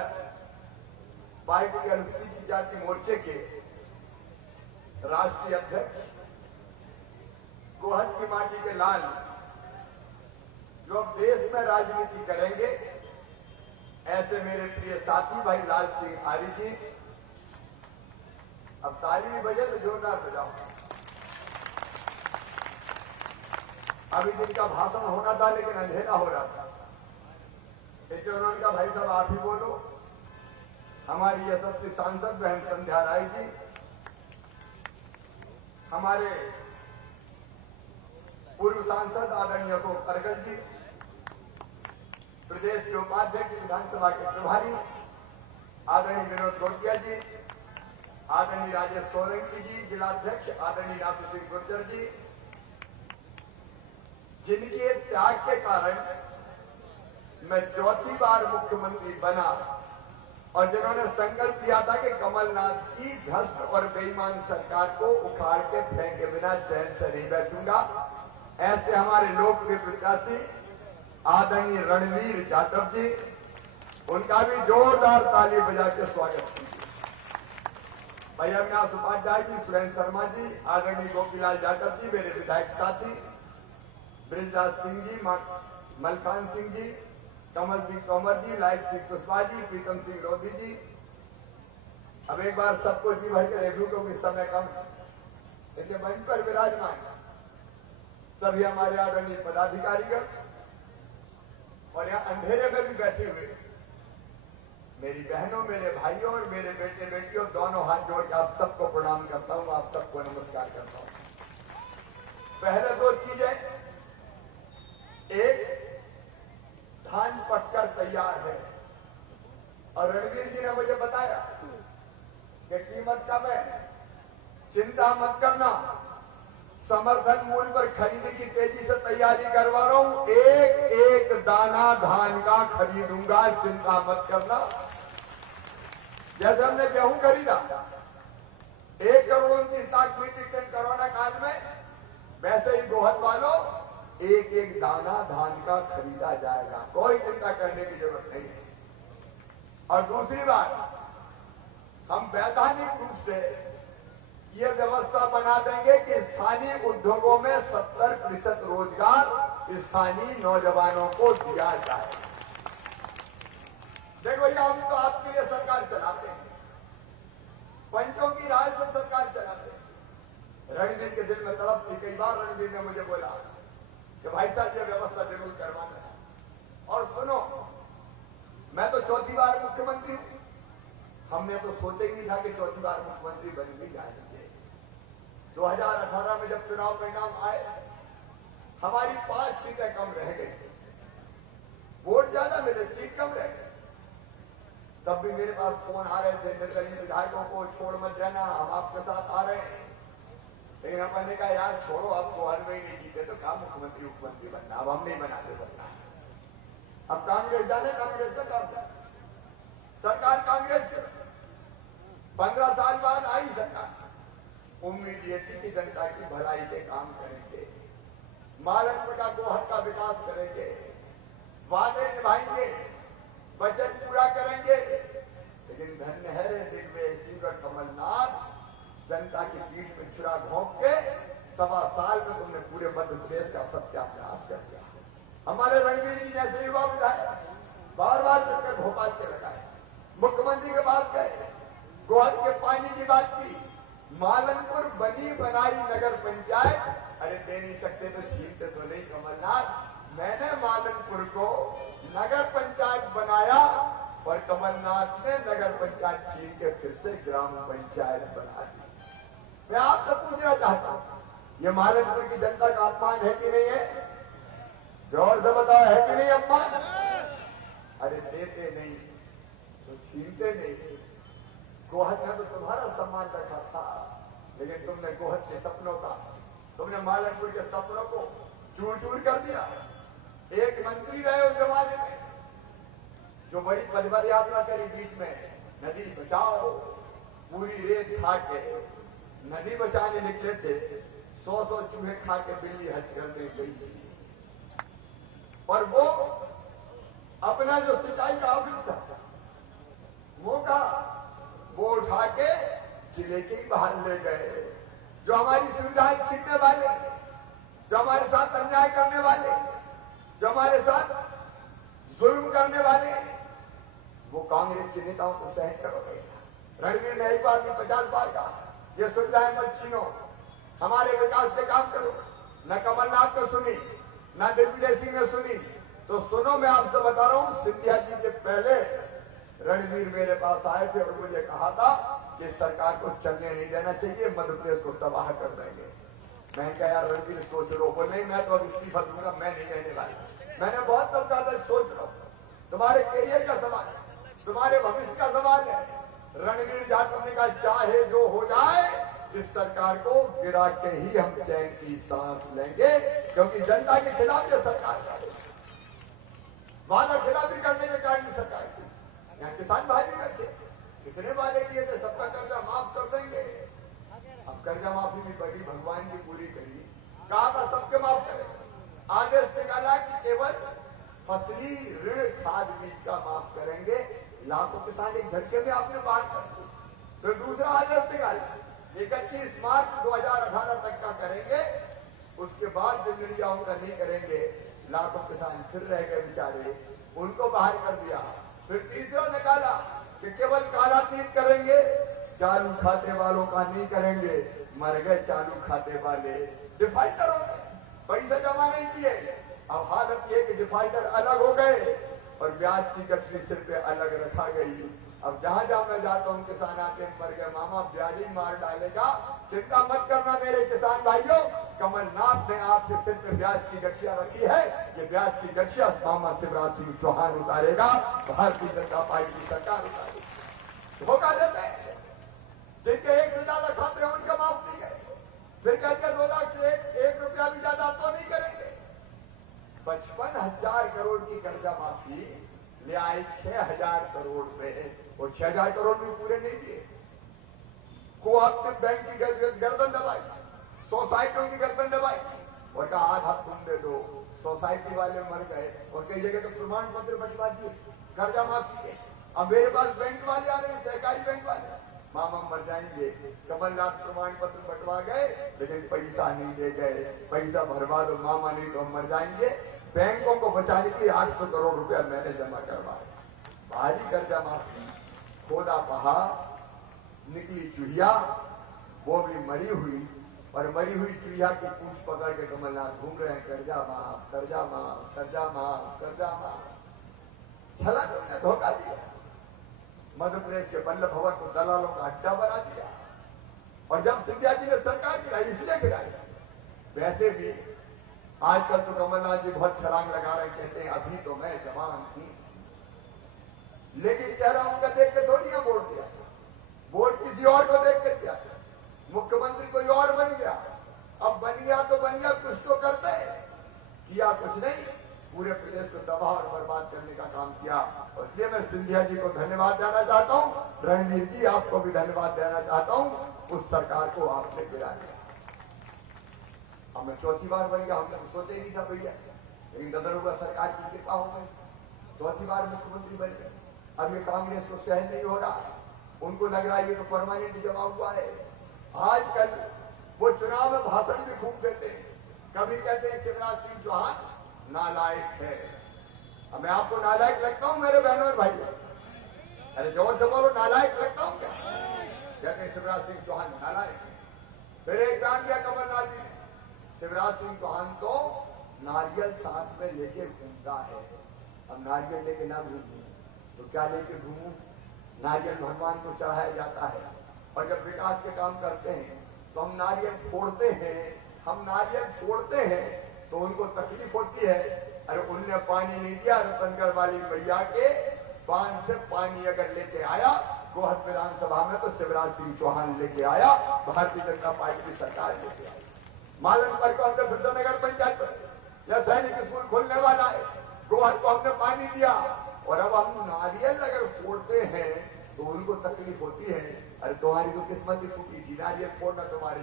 पार्टी के अनुसूचित जाति मोर्चे के राष्ट्रीय अध्यक्ष, गोहद की माटी के लाल, जो अब देश में राजनीति करेंगे, ऐसे मेरे प्रिय साथी भाई लाल सिंह आर्य जी। अब ताली भी बजे तो जोरदार बजाओ। अभी जिनका भाषण होना था लेकिन अंधेरा हो रहा था, इसलिए उन्होंने कहा भाई साहब आप ही बोलो। हमारी यशस्वी सांसद बहन संध्या राय जी, हमारे पूर्व सांसद आदरणीय अशोक करगल जी, प्रदेश के उपाध्यक्ष विधानसभा के प्रभारी आदरणीय विनोद गोटिया जी, आदरणीय राजेश सोलंकी जी, जिलाध्यक्ष आदरणीय नाथू सिंह गुर्जर जी, जिनके त्याग के कारण मैं चौथी बार मुख्यमंत्री बना और जिन्होंने संकल्प लिया था कि कमलनाथ की भ्रष्ट और बेईमान सरकार को उखाड़ के फेंके बिना चैन से नहीं बैठूंगा, ऐसे हमारे लोकप्रिय प्रत्याशी आदरणीय रणवीर जाटव जी, उनका भी जोरदार ताली बजा के स्वागत कीजिए। भैया व्यास उपाध्याय जी, सुरेंद्र शर्मा जी, आदरणीय गोपीलाल जाटव जी, मेरे विधायक साथी ब्रिजराज सिंह जी, मलखान सिंह जी, कमल सिंह तोमर जी, लायक सिंह कुशवाहा जी, प्रीतम सिंह लोधी जी। अब एक बार सबको जी भर के देख लूं क्योंकि समय कम है, इसलिए मंच पर विराजमान सभी हमारे आदरणीय पदाधिकारीगण और यहाँ अंधेरे में भी बैठे हुए मेरी बहनों, मेरे भाइयों और मेरे बेटे बेटियों, दोनों हाथ जोड़ के आप सबको प्रणाम करता हूं, आप सबको नमस्कार करता हूं। पहले दो चीजें, एक धान पककर तैयार है और रणवीर जी ने मुझे बताया कि कीमत कम है, चिंता मत करना, समर्थन मूल्य पर खरीदने की तेजी से तैयारी करवा रहा हूं, एक एक दाना धान का खरीदूंगा, चिंता मत करना। जैसे हमने गेहूं खरीदा 1 crore 29 lakh metric ton corona काल में, वैसे ही गोहद वालों एक एक दाना धान का खरीदा जाएगा, कोई चिंता करने की जरूरत नहीं है। और दूसरी बात, हम वैधानिक रूप से ये व्यवस्था बना देंगे कि स्थानीय उद्योगों में 70% रोजगार स्थानीय नौजवानों को दिया जाए। देखो ये हम तो आपके लिए सरकार चलाते हैं, पंचों की राय से सरकार चलाते हैं। रणवीर के दिल में तड़प थी, कई बार रणवीर ने मुझे बोला कि भाई साहब ये व्यवस्था जरूर करवाना है। और सुनो, मैं तो चौथी बार मुख्यमंत्री हूं, हमने तो सोचा ही नहीं था कि चौथी बार मुख्यमंत्री बन भी जाएंगे। 2018 में जब चुनाव परिणाम आए, हमारी 5 सीटें कम रह गई, वोट ज्यादा मिले, सीट कम रह गई। तब भी मेरे पास फोन आ रहे थे, निर्दलीय विधायकों को छोड़ मत देना, हम आपके साथ आ रहे हैं। लेकिन हमने कहा यार छोड़ो, अब गोहद में ही नहीं जीते तो कहा मुख्यमंत्री बनना, अब हम नहीं बनाते सरकार। अब कांग्रेस जाने, कांग्रेस का काम क्या, सरकार कांग्रेस की 15 साल बाद आई सरकार। उम्मीद ये थी कि जनता की भलाई के काम करेंगे, मालनपुर का गोहद का विकास करेंगे, वादे निभाएंगे, वचन पूरा करेंगे। लेकिन धन्य है रे दिग्विजय सिंह और कमलनाथ, जनता की पीठ में छुरा घोंप के 1.25 साल में तुमने पूरे मध्य प्रदेश का सत्यानाश कर दिया। हमारे रणवीर जी जैसे युवा विधायक बार बार चक्कर भोपाल के लगाए, मुख्यमंत्री के पास गए, गोहद के पानी की बात की, मालनपुर बनी बनाई नगर पंचायत, अरे दे नहीं सकते तो छीनते तो नहीं कमलनाथ। मैंने मालनपुर को नगर पंचायत बनाया और कमलनाथ ने नगर पंचायत छीन के फिर से ग्राम पंचायत बना दी। मैं आपसे पूछना चाहता हूं, ये मालनपुर की जनता का अपमान है कि नहीं है? जोर से बताओ, है कि नहीं अपमान? अरे देते नहीं तो छीनते नहीं। गोहद ने तो तुम्हारा सम्मान रखा था, लेकिन तुमने गोहद के सपनों का, तुमने मालनपुर के सपनों को चूर चूर कर दिया। एक मंत्री रहे उस जमाने में जो बड़ी पदभार यात्रा करी बीच में, नदी बचाओ, पूरी रेत खा के नदी बचाने निकले थे, 100 चूहे खा के बिल्ली हज करने गई थी। और वो अपना जो सिंचाई का ऑफिस था वो वो उठा के जिले के ही बाहर ले गए। जो हमारी सुविधाएं छीनने वाले, जो हमारे साथ अन्याय करने वाले, जो हमारे साथ जुल्म करने वाले, वो कांग्रेस के नेताओं को सहन करोगे। रणवीर ने एक बार भी 50 बार कहा, ये सुविधाएं मत छीनो, हमारे विकास के काम करो। न कमलनाथ तो सुनी, ना दिग्विजय सिंह ने सुनी। तो सुनो, मैं आपसे बता रहा हूं, सिंधिया जी के पहले रणवीर मेरे पास आए थे और मुझे कहा था कि सरकार को चलने नहीं देना चाहिए, मध्य प्रदेश को तबाह कर देंगे। मैंने कहा यार रणवीर सोच लो। बोले नहीं, मैं तो अब इस्तीफा दूंगा, मैं नहीं रहने वाला। मैंने बहुत तब कहा सोच लो, तुम्हारे कैरियर का सवाल है, तुम्हारे भविष्य का सवाल है। रणवीर जाटव ने कहा चाहे जो हो जाए, इस सरकार को गिरा के ही हम चैन की सांस लेंगे, क्योंकि जनता के खिलाफ यह सरकार का वादा खिलाफी करने के कारण सरकार की। यहाँ किसान भाई भी बैठे, कितने वादे किए थे, सबका कर्जा माफ कर देंगे। अब कर्जा माफी भी बड़ी भगवान की पूरी करी, कहा था सबके माफ करें। आदेश निकाला कि केवल फसली ऋण खाद बीज का माफ करेंगे। लाखों किसान एक झटके में आपने बात कर दी। फिर दूसरा आदेश निकाला 31 मार्च 2018 तक का करेंगे, उसके बाद जिंदगियाओं का नहीं करेंगे। लाखों किसान फिर रह गए बेचारे, उनको बाहर कर दिया। फिर तीसरा निकाला कि केवल कालातीत करेंगे, चालू खाते वालों का नहीं करेंगे। मर गए चालू खाते वाले, डिफाल्टर हो गए, पैसा जमा नहीं किए। अब हालत ये कि डिफाल्टर अलग हो गए और ब्याज की गठरी सिर पे अलग रखा गई। अब जहां जहां मैं जाता हूं किसान आते हैं, मर गए मामा, ब्याज ही मार डालेगा। चिंता मत करना मेरे किसान भाइयों, कमलनाथ ने आपके सिर पे ब्याज की गठिया रखी है। ये ब्याज की गठिया मामा शिवराज सिंह चौहान उतारेगा, भारतीय जनता पार्टी की सरकार उतारेगी। धोखा देते हैं, जिनके 1 से ज्यादा खाते हैं उनका माफ नहीं करेंगे। फिर कहते हैं 2 लाख से 1 रुपया भी ज्यादा तो नहीं करेंगे। 55,000 करोड़ की कर्जा माफी ले आए 6,000 करोड़ पे, और 6,000 करोड़ भी पूरे नहीं दिए। कोऑपरेटिव बैंक की गर्दन दबाई, सोसाइटियों की गर्दन दबाई और कहा आधा तुम दे दो। सोसाइटी वाले मर गए और कई जगह तो प्रमाण पत्र बंटवा दिए कर्जा माफी के। अब मेरे पास बैंक वाले आ रहे हैं, सहकारी बैंक वाले, मामा मर जाएंगे। कमलनाथ प्रमाण पत्र बंटवा गए लेकिन पैसा नहीं दे गए, पैसा भरवा दो मामा नहीं तो हम मर जाएंगे। बैंकों को बचाने के लिए 800 करोड़ रुपया मैंने जमा करवाया। भारी कर्जा माफी, खोदा पहाड़, निकली चूहिया, वो भी मरी हुई, और मरी हुई चूहिया की पूंछ पकड़ के कमलनाथ घूम रहे हैं, कर्जा माफ, कर्जा माफ, कर्जा माफ, कर्जा माफ। छला तुमने धोखा दिया। मध्य प्रदेश के बल्लभ भवन को दलालों का अड्डा बना दिया। और जब सिंधिया जी ने सरकार गिराई, इसलिए गिराई। वैसे भी आजकल तो कमलनाथ जी बहुत छलांग लगा रहे, कहते हैं अभी तो मैं जवान हूं, लेकिन चेहरा उनका देख के थोड़ी वोट दिया, वोट किसी और को देख के दिया। मुख्यमंत्री कोई और बन गया, अब बन गया तो बन गया, कुछ तो करते किया कुछ नहीं, पूरे प्रदेश को तबाह और बर्बाद करने का काम किया। और इसलिए मैं सिंधिया जी को धन्यवाद देना चाहता हूं, रणवीर जी आपको भी धन्यवाद देना चाहता हूं, उस सरकार को आपने गिरा दिया। अब मैं चौथी बार बन गया, हमने तो सोचा ही नहीं था भैया, लेकिन गदरुआ सरकार की कृपा हो गई, चौथी बार मुख्यमंत्री बन गए। अब ये कांग्रेस को सहन नहीं हो रहा, उनको लग रहा है ये तो परमानेंट जमा हुआ है। आजकल वो चुनाव में भाषण भी खूब देते हैं, कभी कहते हैं शिवराज सिंह चौहान नालायक है। अब मैं आपको नालायक लगता हूं मेरे बहनों और भाइयों? अरे जोर से बोलो, नालायक लगता हूं क्या? कहते हैं शिवराज सिंह चौहान नालायक है। फिर एक बयान दिया कमलनाथ जी ने, शिवराज सिंह चौहान तो नारियल साथ में लेके घूमता है। अब नारियल लेके ना घूमूं तो क्या लेके घूमूं? नारियल भगवान को चढ़ाया जाता है, और जब विकास के काम करते हैं तो हम नारियल फोड़ते हैं। हम नारियल फोड़ते हैं तो उनको तकलीफ होती है। अरे उनने पानी नहीं दिया, रतनगढ़ वाली मैया के बांध से पानी अगर लेके आया गोहद विधानसभा में, तो शिवराज सिंह चौहान लेके आया, भारतीय जनता पार्टी की सरकार लेके आई। मालनपुर को हमने फिर नगर पंचायत या सैनिक स्कूल खोलने वाला है, गोहद को हमने पानी दिया। और अब हम नारियल अगर फोड़ते हैं तो उनको तकलीफ होती है। अरे तुम्हारी तो किस्मत ही फूटी थी, नारियल फोड़ना तुम्हारी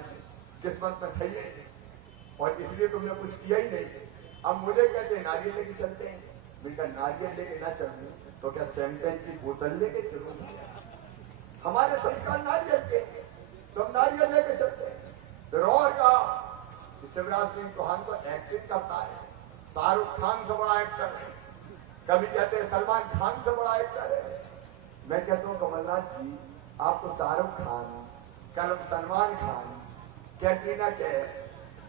किस्मत में था ही, और इसलिए तुमने कुछ किया ही नहीं। अब मुझे कहते हैं नारियल लेके चलते हैं, मिलकर नारियल लेके ना चलूं तो क्या शैंपेन की बोतल लेके चलूं? हमारे संस्कार नारियल के, तो हम नारियल लेके चलते हैं। फिर और कहा शिवराज सिंह चौहान को एक्टिंग करता है, शाहरुख खान से बड़ा एक्टर है, कभी कहते हैं सलमान खान से बड़ा एक्टर है। मैं कहता हूं कमलनाथ जी, आपको शाहरुख खान, कल सलमान खान, कैटरीना कैफ,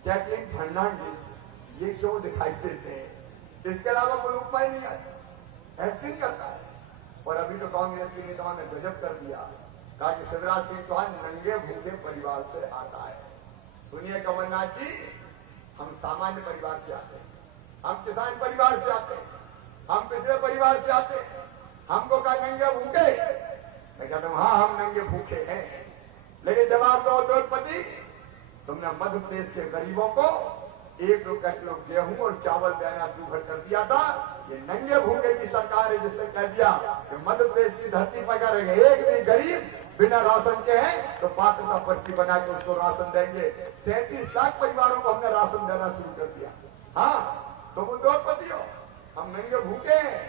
जैकलिन फर्नांडिस, ये क्यों दिखाई देते हैं? इसके अलावा कोई उपाय नहीं आता, एक्टिंग करता है। और अभी तो कांग्रेस के नेताओं ने गजब कर दिया, कहा कि शिवराज सिंह चौहान नंगे भूखे परिवार से आता है। सुनिए कमलनाथ जी, हम सामान्य परिवार से आते हैं, हम किसान परिवार से आते हैं, हम पिछड़े परिवार से आते हैं। हमको कहा नंगे भूखे, मैं कहता हूं हाँ हम नंगे भूखे हैं, लेकिन जवाब दो उद्योगपति, तुमने मध्य प्रदेश के गरीबों को 1 रुपया किलो गेहूं और चावल देना दूभर कर दिया था। ये नंगे भूखे की सरकार है जिसने कह दिया कि मध्य प्रदेश की धरती पर अगर एक भी गरीब बिना राशन के हैं तो पात्रता पर्ची बना के उसको राशन देंगे। 37 लाख परिवारों को हमने राशन देना शुरू कर दिया। हाँ तुम उद्योगपति हो, हम नंगे भूखे हैं,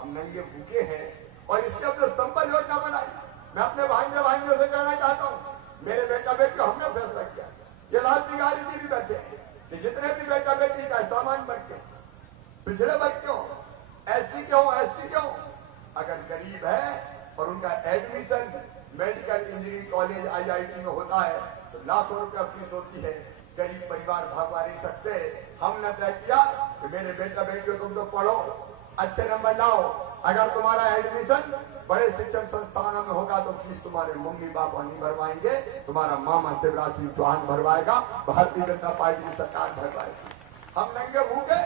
हम नंगे भूखे हैं। और इसके अपने संबल योजना बनाई। मैं अपने भांजे से कहना चाहता हूं, मेरे बेटा बेटी हमने फैसला किया, ये लाल तिवारी जी भी बैठे हैं कि जितने भी बेटा बेटी का सामान बढ़ पिछड़े बच्चों, एससी क्यों, एसटी क्यों, अगर गरीब है और उनका admission medical engineering college IIT में होता है तो लाखों रुपया फीस होती है, गरीब परिवार भागवा नहीं सकते। हमने तय किया कि मेरे बेटा बेटियों तुम तो पढ़ो, अच्छे नंबर लाओ, अगर तुम्हारा एडमिशन बड़े शिक्षण संस्थानों में होगा तो फीस तुम्हारे मम्मी पापा नहीं भरवाएंगे, तुम्हारा मामा शिवराज सिंह चौहान भरवाएगा, भारतीय जनता पार्टी की सरकार भरवाएगी। हम नंगे भूखे,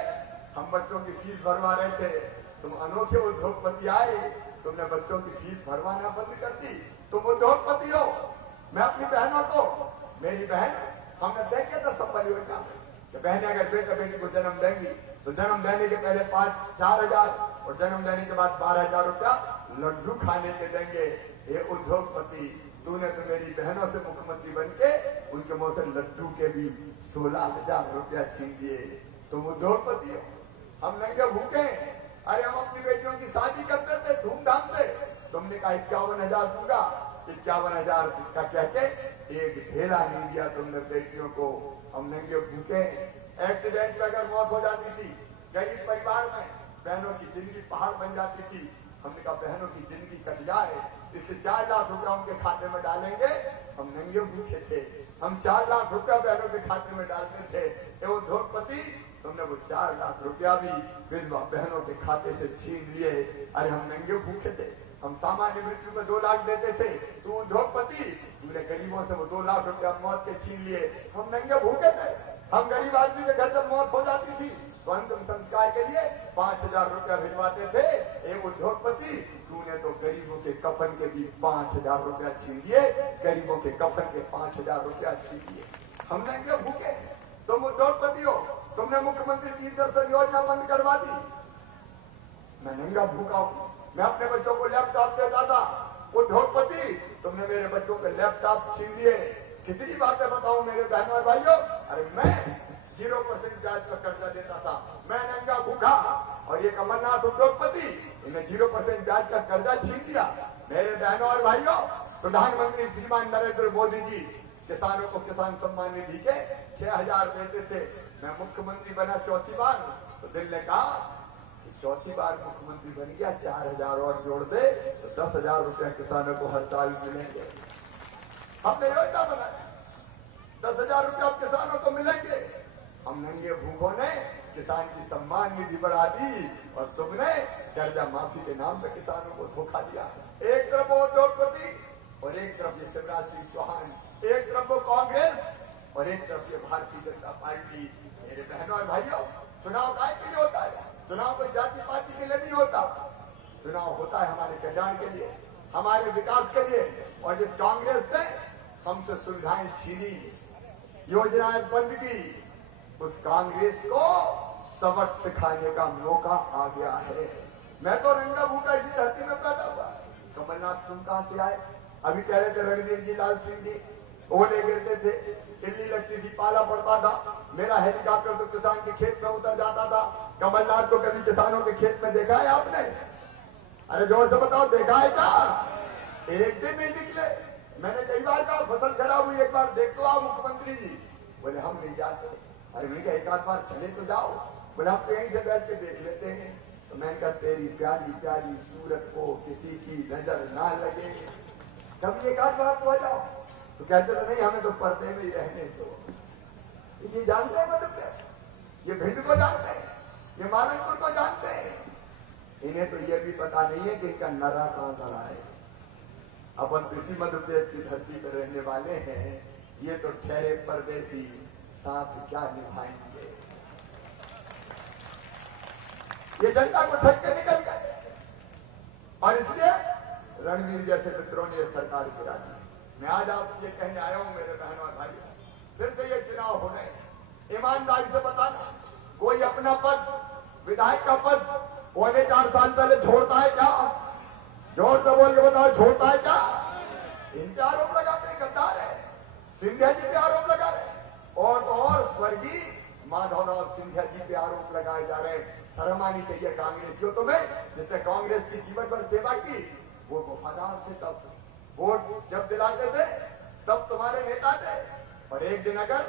हम बच्चों की फीस भरवा रहे थे, तुम अनोखे उद्योगपति आए, तुमने बच्चों की फीस भरवाना बंद कर दी। तुम उद्योगपति हो। मैं अपनी बहनों को, मेरी बहन, हमने तय किया था संबल योजना में कि बहनें अगर बेटा बेटी को जन्म देंगी तो जन्म देने के पहले 4,000 और जन्म देने के बाद 12,000 रुपया लड्डू खाने के देंगे। ये उद्योगपति, तूने तो मेरी बहनों से मुख्यमंत्री बन के उनके मुंह से लड्डू के भी 16,000 रुपया छीन लिए। तुम उद्योगपति हो, हम नंगे भूखे हैं। अरे हम अपनी बेटियों की शादी करते थे धूमधाम से, तुमने कहा 51,000 दूंगा, 51,000 का कहते एक ढेला नहीं दिया तुमने बेटियों को। हम नंगे भूखे हैं। एक्सीडेंट में अगर मौत हो जाती थी गरीब परिवार में, बहनों की जिंदगी पहाड़ बन जाती थी। हमने कहा बहनों की जिंदगी कट जाए, इससे 4 लाख रुपया उनके खाते में डालेंगे। हम नंगे भूखे थे, हम 4 लाख रुपया बहनों के खाते में डालते थे। ये उद्योगपति, तुमने वो 4 लाख रुपया भी विधवा बहनों के खाते से छीन लिए। अरे हम नंगे भूखे थे, हम सामान्य मृत्यु में 2 लाख देते थे, तू उद्योगपति, तूने गरीबों से वो 2 लाख रुपया मौत के छीन लिए। हम नंगे भूखे थे। हम गरीब आदमी के घर जब मौत हो जाती थी तो अंतिम संस्कार के लिए 5,000 रुपया भिजवाते थे। एक उद्योगपति, तूने तो गरीबों के कफन के भी 5,000 रुपया छीन लिए, गरीबों के कफन के 5,000 रुपया छीन लिए। हम नंगे भूखे, तुम उद्योगपति हो, तुमने मुख्यमंत्री की दर्शन योजना बंद करवा दी। मैं नंगा भूखा हूं, मैं अपने बच्चों को लैपटॉप देता था। उद्योगपति, तुमने मेरे बच्चों के लैपटॉप छीन लिए। कितनी बातें बताऊं मेरे बहनों और भाइयों। अरे मैं 0% ब्याज पर कर्जा देता था, मैं नंगा भूखा, और ये कमलनाथ उद्योगपति, इन्हें 0% ब्याज का कर्जा छीन लिया। मेरे बहनों और भाइयों, प्रधानमंत्री श्रीमान नरेंद्र मोदी जी किसानों को किसान सम्मान निधि के 6,000 देते थे। मैं मुख्यमंत्री बना 4थी बार, तो दिल ने कहा कि 4थी बार मुख्यमंत्री बन गया, 4,000 और जोड़ दे तो 10,000 रुपया किसानों को हर साल मिलेंगे। हमने योजना बनाई, 10,000 रुपया किसानों को मिलेंगे। हम नंगे भूखों ने किसान की सम्मान निधि बढ़ा दी और तुमने कर्जा माफी के नाम पर किसानों को धोखा दिया। एक तरफ वो उद्योगपति और एक तरफ ये शिवराज सिंह चौहान, एक तरफ वो कांग्रेस और एक तरफ ये भारतीय जनता पार्टी। मेरे बहनों और भाइयों, चुनाव काय के लिए होता है? चुनाव कोई जाति पार्टी के लिए नहीं होता, चुनाव होता है हमारे कल्याण के लिए, हमारे विकास के लिए। और जिस कांग्रेस ने हमसे सुविधाएं छीनी, योजनाएं बंद की, उस कांग्रेस को सबक सिखाने का मौका आ गया है। मैं तो नंगा भूखा इसी धरती में पैदा हुआ। कमलनाथ तुम कहां से आए? अभी कह रहे थे रणवीर जी, लाल सिंह जी, ओले गिरते थे, इल्ली लगती थी, पाला पड़ता था, मेरा हेलीकॉप्टर तो किसान के खेत में उतर जाता था। कमलनाथ को कभी किसानों के खेत में देखा है आपने? अरे जोर से बताओ, देखा है क्या? एक दिन नहीं निकले। मैंने कई बार कहा फसल खराब हुई, एक बार देख तो आओ मुख्यमंत्री जी। बोले हम नहीं जाते। अरे मैंने कहा एक आध बार चले तो जाओ। बोले आप तो यहीं से बैठ के देख लेते हैं। तो मैंने कहा तेरी प्यारी प्यारी सूरत को किसी की नजर ना लगे, कभी एक आध बार तो आ जाओ। तो कहते थे नहीं, हमें तो पर्दे में ही रहने दो। ये जानते हैं मतलब क्या? ये भिंड को जानते हैं, ये मालनपुर को जानते हैं। इन्हें तो ये भी पता नहीं है कि इनका नरा कहां खड़ा है। अपन किसी मध्य प्रदेश की धरती पर रहने वाले हैं, ये तो ठहरे परदेसी, साथ क्या निभाएंगे। ये जनता को ठग के निकल गए और इसलिए रणवीर जैसे मित्रों ने सरकार गिरा दी। मैं आज आपसे ये कहने आया हूं मेरे बहनों और भाइयों, फिर से ये चुनाव हो रहे, ईमानदारी से बताना, कोई अपना पद, विधायक का पद पौने 4 साल पहले छोड़ता है क्या? जोर से बोल के बताओ, छोड़ता है क्या? इन पे आरोप लगाते हैं, गद्दार है। सिंधिया जी पे आरोप लगा रहे हैं और तो और स्वर्गीय माधवराव सिंधिया जी पे आरोप लगाए जा रहे हैं। शर्म आनी चाहिए कांग्रेसियों तुम्हें, जिसने कांग्रेस की जीवन भर सेवा की। वो वफादार थे, तब वोट जब दिलाते थे तब तुम्हारे नेता थे, और एक दिन अगर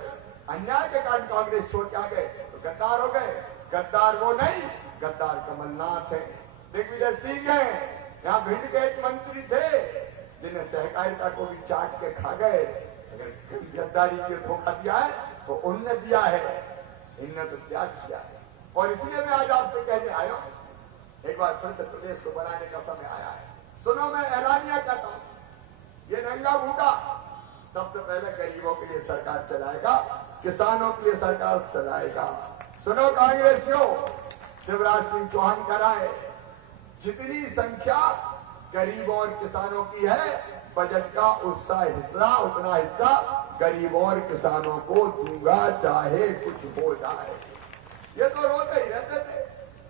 अन्याय के कारण कांग्रेस छोड़ के आ गए तो गद्दार हो गए। गद्दार वो नहीं, गद्दार कमलनाथ है, दिग्विजय सिंह है। यहाँ भिंड के एक मंत्री थे जिन्हें सहकारिता को भी चाट के खा गए। अगर गद्दारी की धोखा दिया है तो उनने दिया है, इनने तो त्याग किया है। और इसलिए मैं आज आपसे कहने आया हूं, एक बार फिर से प्रदेश को बनाने का समय आया है। सुनो, मैं ऐलानिया कहता हूं, ये नंगा भूखा सबसे पहले गरीबों के लिए सरकार चलाएगा, किसानों के लिए सरकार चलाएगा। सुनो कांग्रेसियों, शिवराज सिंह चौहान कह रहा है, जितनी संख्या गरीबों और किसानों की है, बजट का उतना हिस्सा गरीबों और किसानों को दूंगा, चाहे कुछ हो जाए। ये तो रोते ही रहते थे,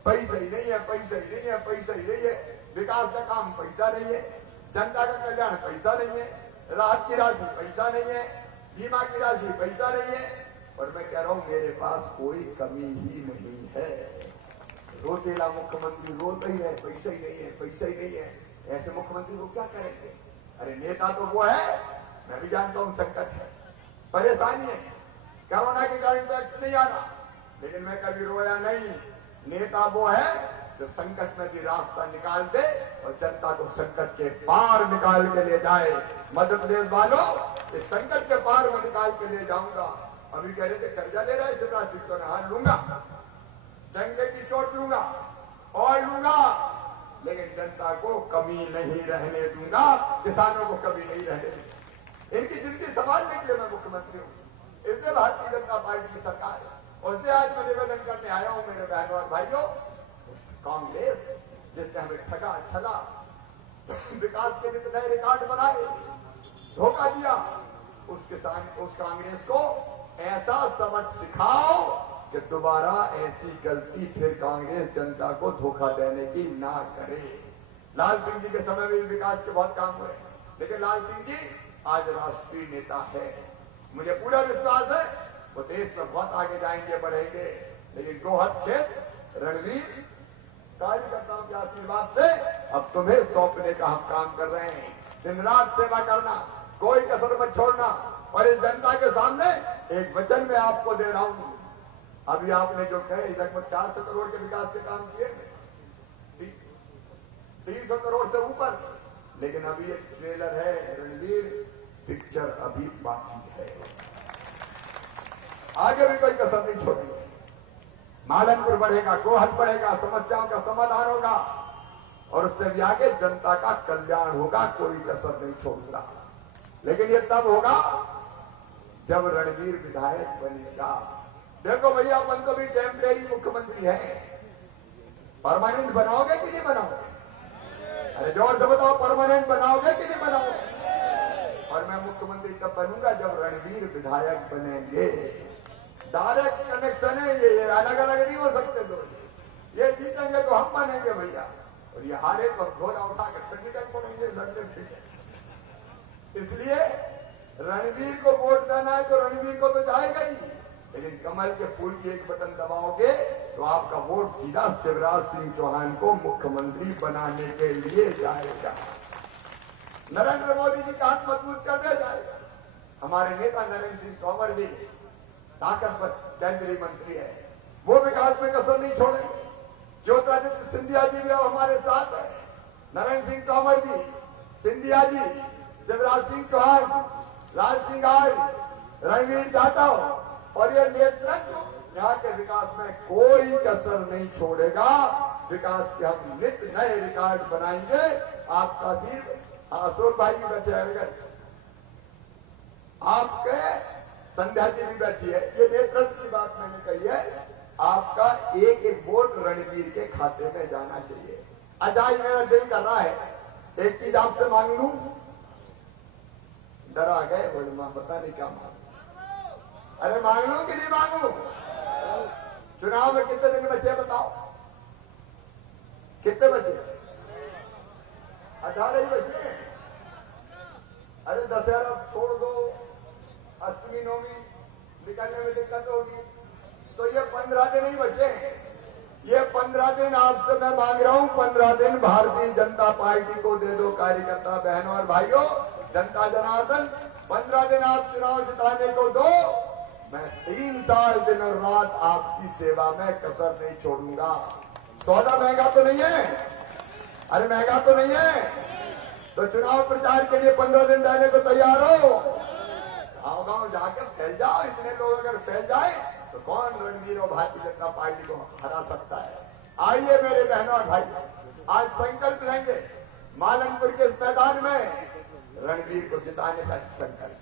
पैसा ही नहीं है, पैसा ही नहीं है, पैसा ही नहीं है, विकास का काम पैसा नहीं है, जनता का कल्याण पैसा नहीं है, राहत की राशि पैसा नहीं है, बीमा की राशि पैसा नहीं है। और मैं कह रहा हूं मेरे पास कोई कमी ही नहीं है। रोतेला मुख्यमंत्री रोते ही है, पैसा ही नहीं है, पैसा ही नहीं है। ऐसे मुख्यमंत्री को क्या करेंगे? अरे नेता तो वो है, मैं भी जानता हूं संकट है, परेशानी है, कोरोना के कारण टैक्स नहीं आ रहा, लेकिन मैं कभी रोया नहीं। नेता वो है जो संकट में भी रास्ता निकाल दे और जनता को संकट के पार निकाल के ले जाए। मध्य प्रदेश वालों, इस संकट के पार में निकाल के ले जाऊंगा। अभी कह रहे थे कर्जा ले रहा है शिवराज सिंह, तो हार लूंगा, डंके की चोट लूंगा और लूंगा, लेकिन जनता को कमी नहीं रहने दूंगा, किसानों को कमी नहीं रहने दूंगा। इनकी जिंदगी संभालने के लिए मैं मुख्यमंत्री हूं, इसलिए भारतीय जनता पार्टी की सरकार है। और से आज मैं निवेदन करने आया हूं मेरे बहनों और भाइयों, कांग्रेस जिसने हमें ठगा, छला, विकास के लिए नए रिकॉर्ड बनाए, धोखा दिया, उस कांग्रेस को ऐसा सबक सिखाओ कि दोबारा ऐसी गलती फिर कांग्रेस जनता को धोखा देने की ना करे। लाल सिंह जी के समय में विकास के बहुत काम हुए, लेकिन लाल सिंह जी आज राष्ट्रीय नेता है। मुझे पूरा विश्वास है वो देश में बहुत आगे जाएंगे, बढ़ेंगे। लेकिन गोहद क्षेत्र रणवीर कार्यकर्ताओं के आशीर्वाद से अब तुम्हें सौंपने का हम काम कर रहे हैं। दिन रात सेवा करना, कोई कसर मत छोड़ना। और इस जनता के सामने एक वचन मैं आपको दे रहा हूं, अभी आपने जो कहे लगभग 400 करोड़ के विकास के काम किए, 300 करोड़ से ऊपर, लेकिन अभी एक ट्रेलर है रणवीर, पिक्चर अभी बाकी है, आगे भी कोई कसर नहीं छोड़ेंगे। मालनपुर बढ़ेगा, गोहद बढ़ेगा, समस्याओं का समाधान होगा और उससे भी आगे जनता का कल्याण होगा, कोई कसर नहीं छोड़ूंगा। लेकिन ये तब होगा जब रणवीर विधायक बनेगा। देखो भैया, अपन तो भी टेम्परेरी मुख्यमंत्री है, परमानेंट बनाओगे कि नहीं बनाओगे? अरे जोर से बताओ, परमानेंट बनाओगे कि नहीं बनाओगे? और मैं मुख्यमंत्री तब बनूंगा जब रणवीर विधायक बनेंगे। डायरेक्ट कनेक्शन है ये अलग अलग नहीं हो सकते दोनों। ये जीतेंगे तो हम बनेंगे भैया, और ये हारे तो घोड़ा उठा के फिर निकल पड़ेंगे लड़ने फिरने। इसलिए रणवीर को वोट देना है तो रणवीर को तो जाएगा ही, लेकिन कमल के फूल की एक बटन दबाओगे तो आपका वोट सीधा शिवराज सिंह चौहान को मुख्यमंत्री बनाने के लिए जाएगा। नरेंद्र मोदी जी का हाथ मजबूत कर दिया जाएगा। हमारे नेता नरेंद्र सिंह तोमर जी ताकतवर केंद्रीय मंत्री है, वो विकास में कसर नहीं छोड़ेंगे। ज्योतिरादित्य सिंधिया जी भी अब हमारे साथ है, नरेंद्र सिंह तोमर जी, सिंधिया जी, शिवराज सिंह चौहान, राज सिंह आर्य, रणवीर जाटव, और ये नेतृत्व यहाँ के विकास में कोई कसर नहीं छोड़ेगा। विकास के हम नित नए रिकॉर्ड बनाएंगे। आपका सिर्फ अशोक भाई भी बैठे हैं, आपके संध्या जी भी बैठी है, ये नेतृत्व की बात मैंने कही है। आपका एक एक वोट रणवीर के खाते में जाना चाहिए। अजाई मेरा दिल कर रहा है एक चीज आपसे मांग लूं, डरा गए बोले मां पता नहीं क्या मांगू। अरे मांग लूं कि नहीं मांगू? चुनाव में कितने दिन बचे बताओ, कितने बचे? 18 ही बचे। अरे दशहरा छोड़ दो, अष्टमी नवमी निकलने में दिक्कत होगी, तो ये 15 दिन ही बचे। ये 15 दिन आपसे मैं मांग रहा हूं, 15 दिन भारतीय जनता पार्टी को दे दो। कार्यकर्ता बहनों और भाइयों, जनता जनार्दन, 15 दिन आप चुनाव जिताने को दो। मैं 3 साल दिन और रात आपकी सेवा में कसर नहीं छोड़ूंगा। सौदा महंगा तो नहीं है? अरे महंगा तो नहीं है? तो चुनाव प्रचार के लिए 15 दिन देने को तैयार हो? गांव गांव जाकर फैल जाओ। इतने लोग अगर फैल जाए तो कौन रणवीर और भारतीय जनता पार्टी को हरा सकता है? आइए मेरे बहनों और भाई, आज संकल्प लेंगे मालनपुर के इस मैदान में रणवीर को जिताने का संकल्प,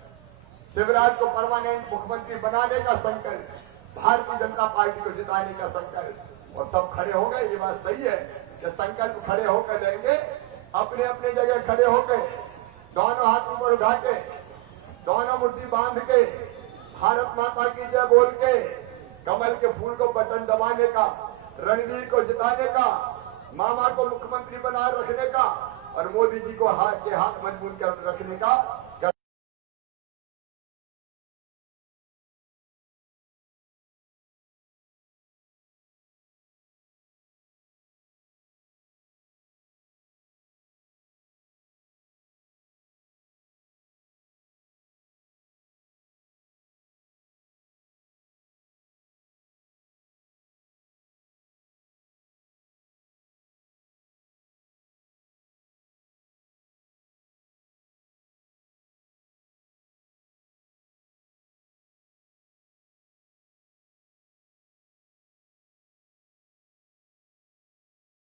शिवराज को परमानेंट मुख्यमंत्री बनाने का संकल्प, भारतीय जनता पार्टी को जिताने का संकल्प। और सब खड़े हो गए। ये बात सही है कि संकल्प खड़े होकर लेंगे, अपने अपने जगह खड़े होकर, दोनों हाथ ऊपर उठा के, दोनों मुट्ठी बांध के, भारत माता की जय बोल के, कमल के फूल को बटन दबाने का, रणवीर को जिताने का, मामा को मुख्यमंत्री बनाए रखने का और मोदी जी को हाथ के हाथ मजबूत कर रखने का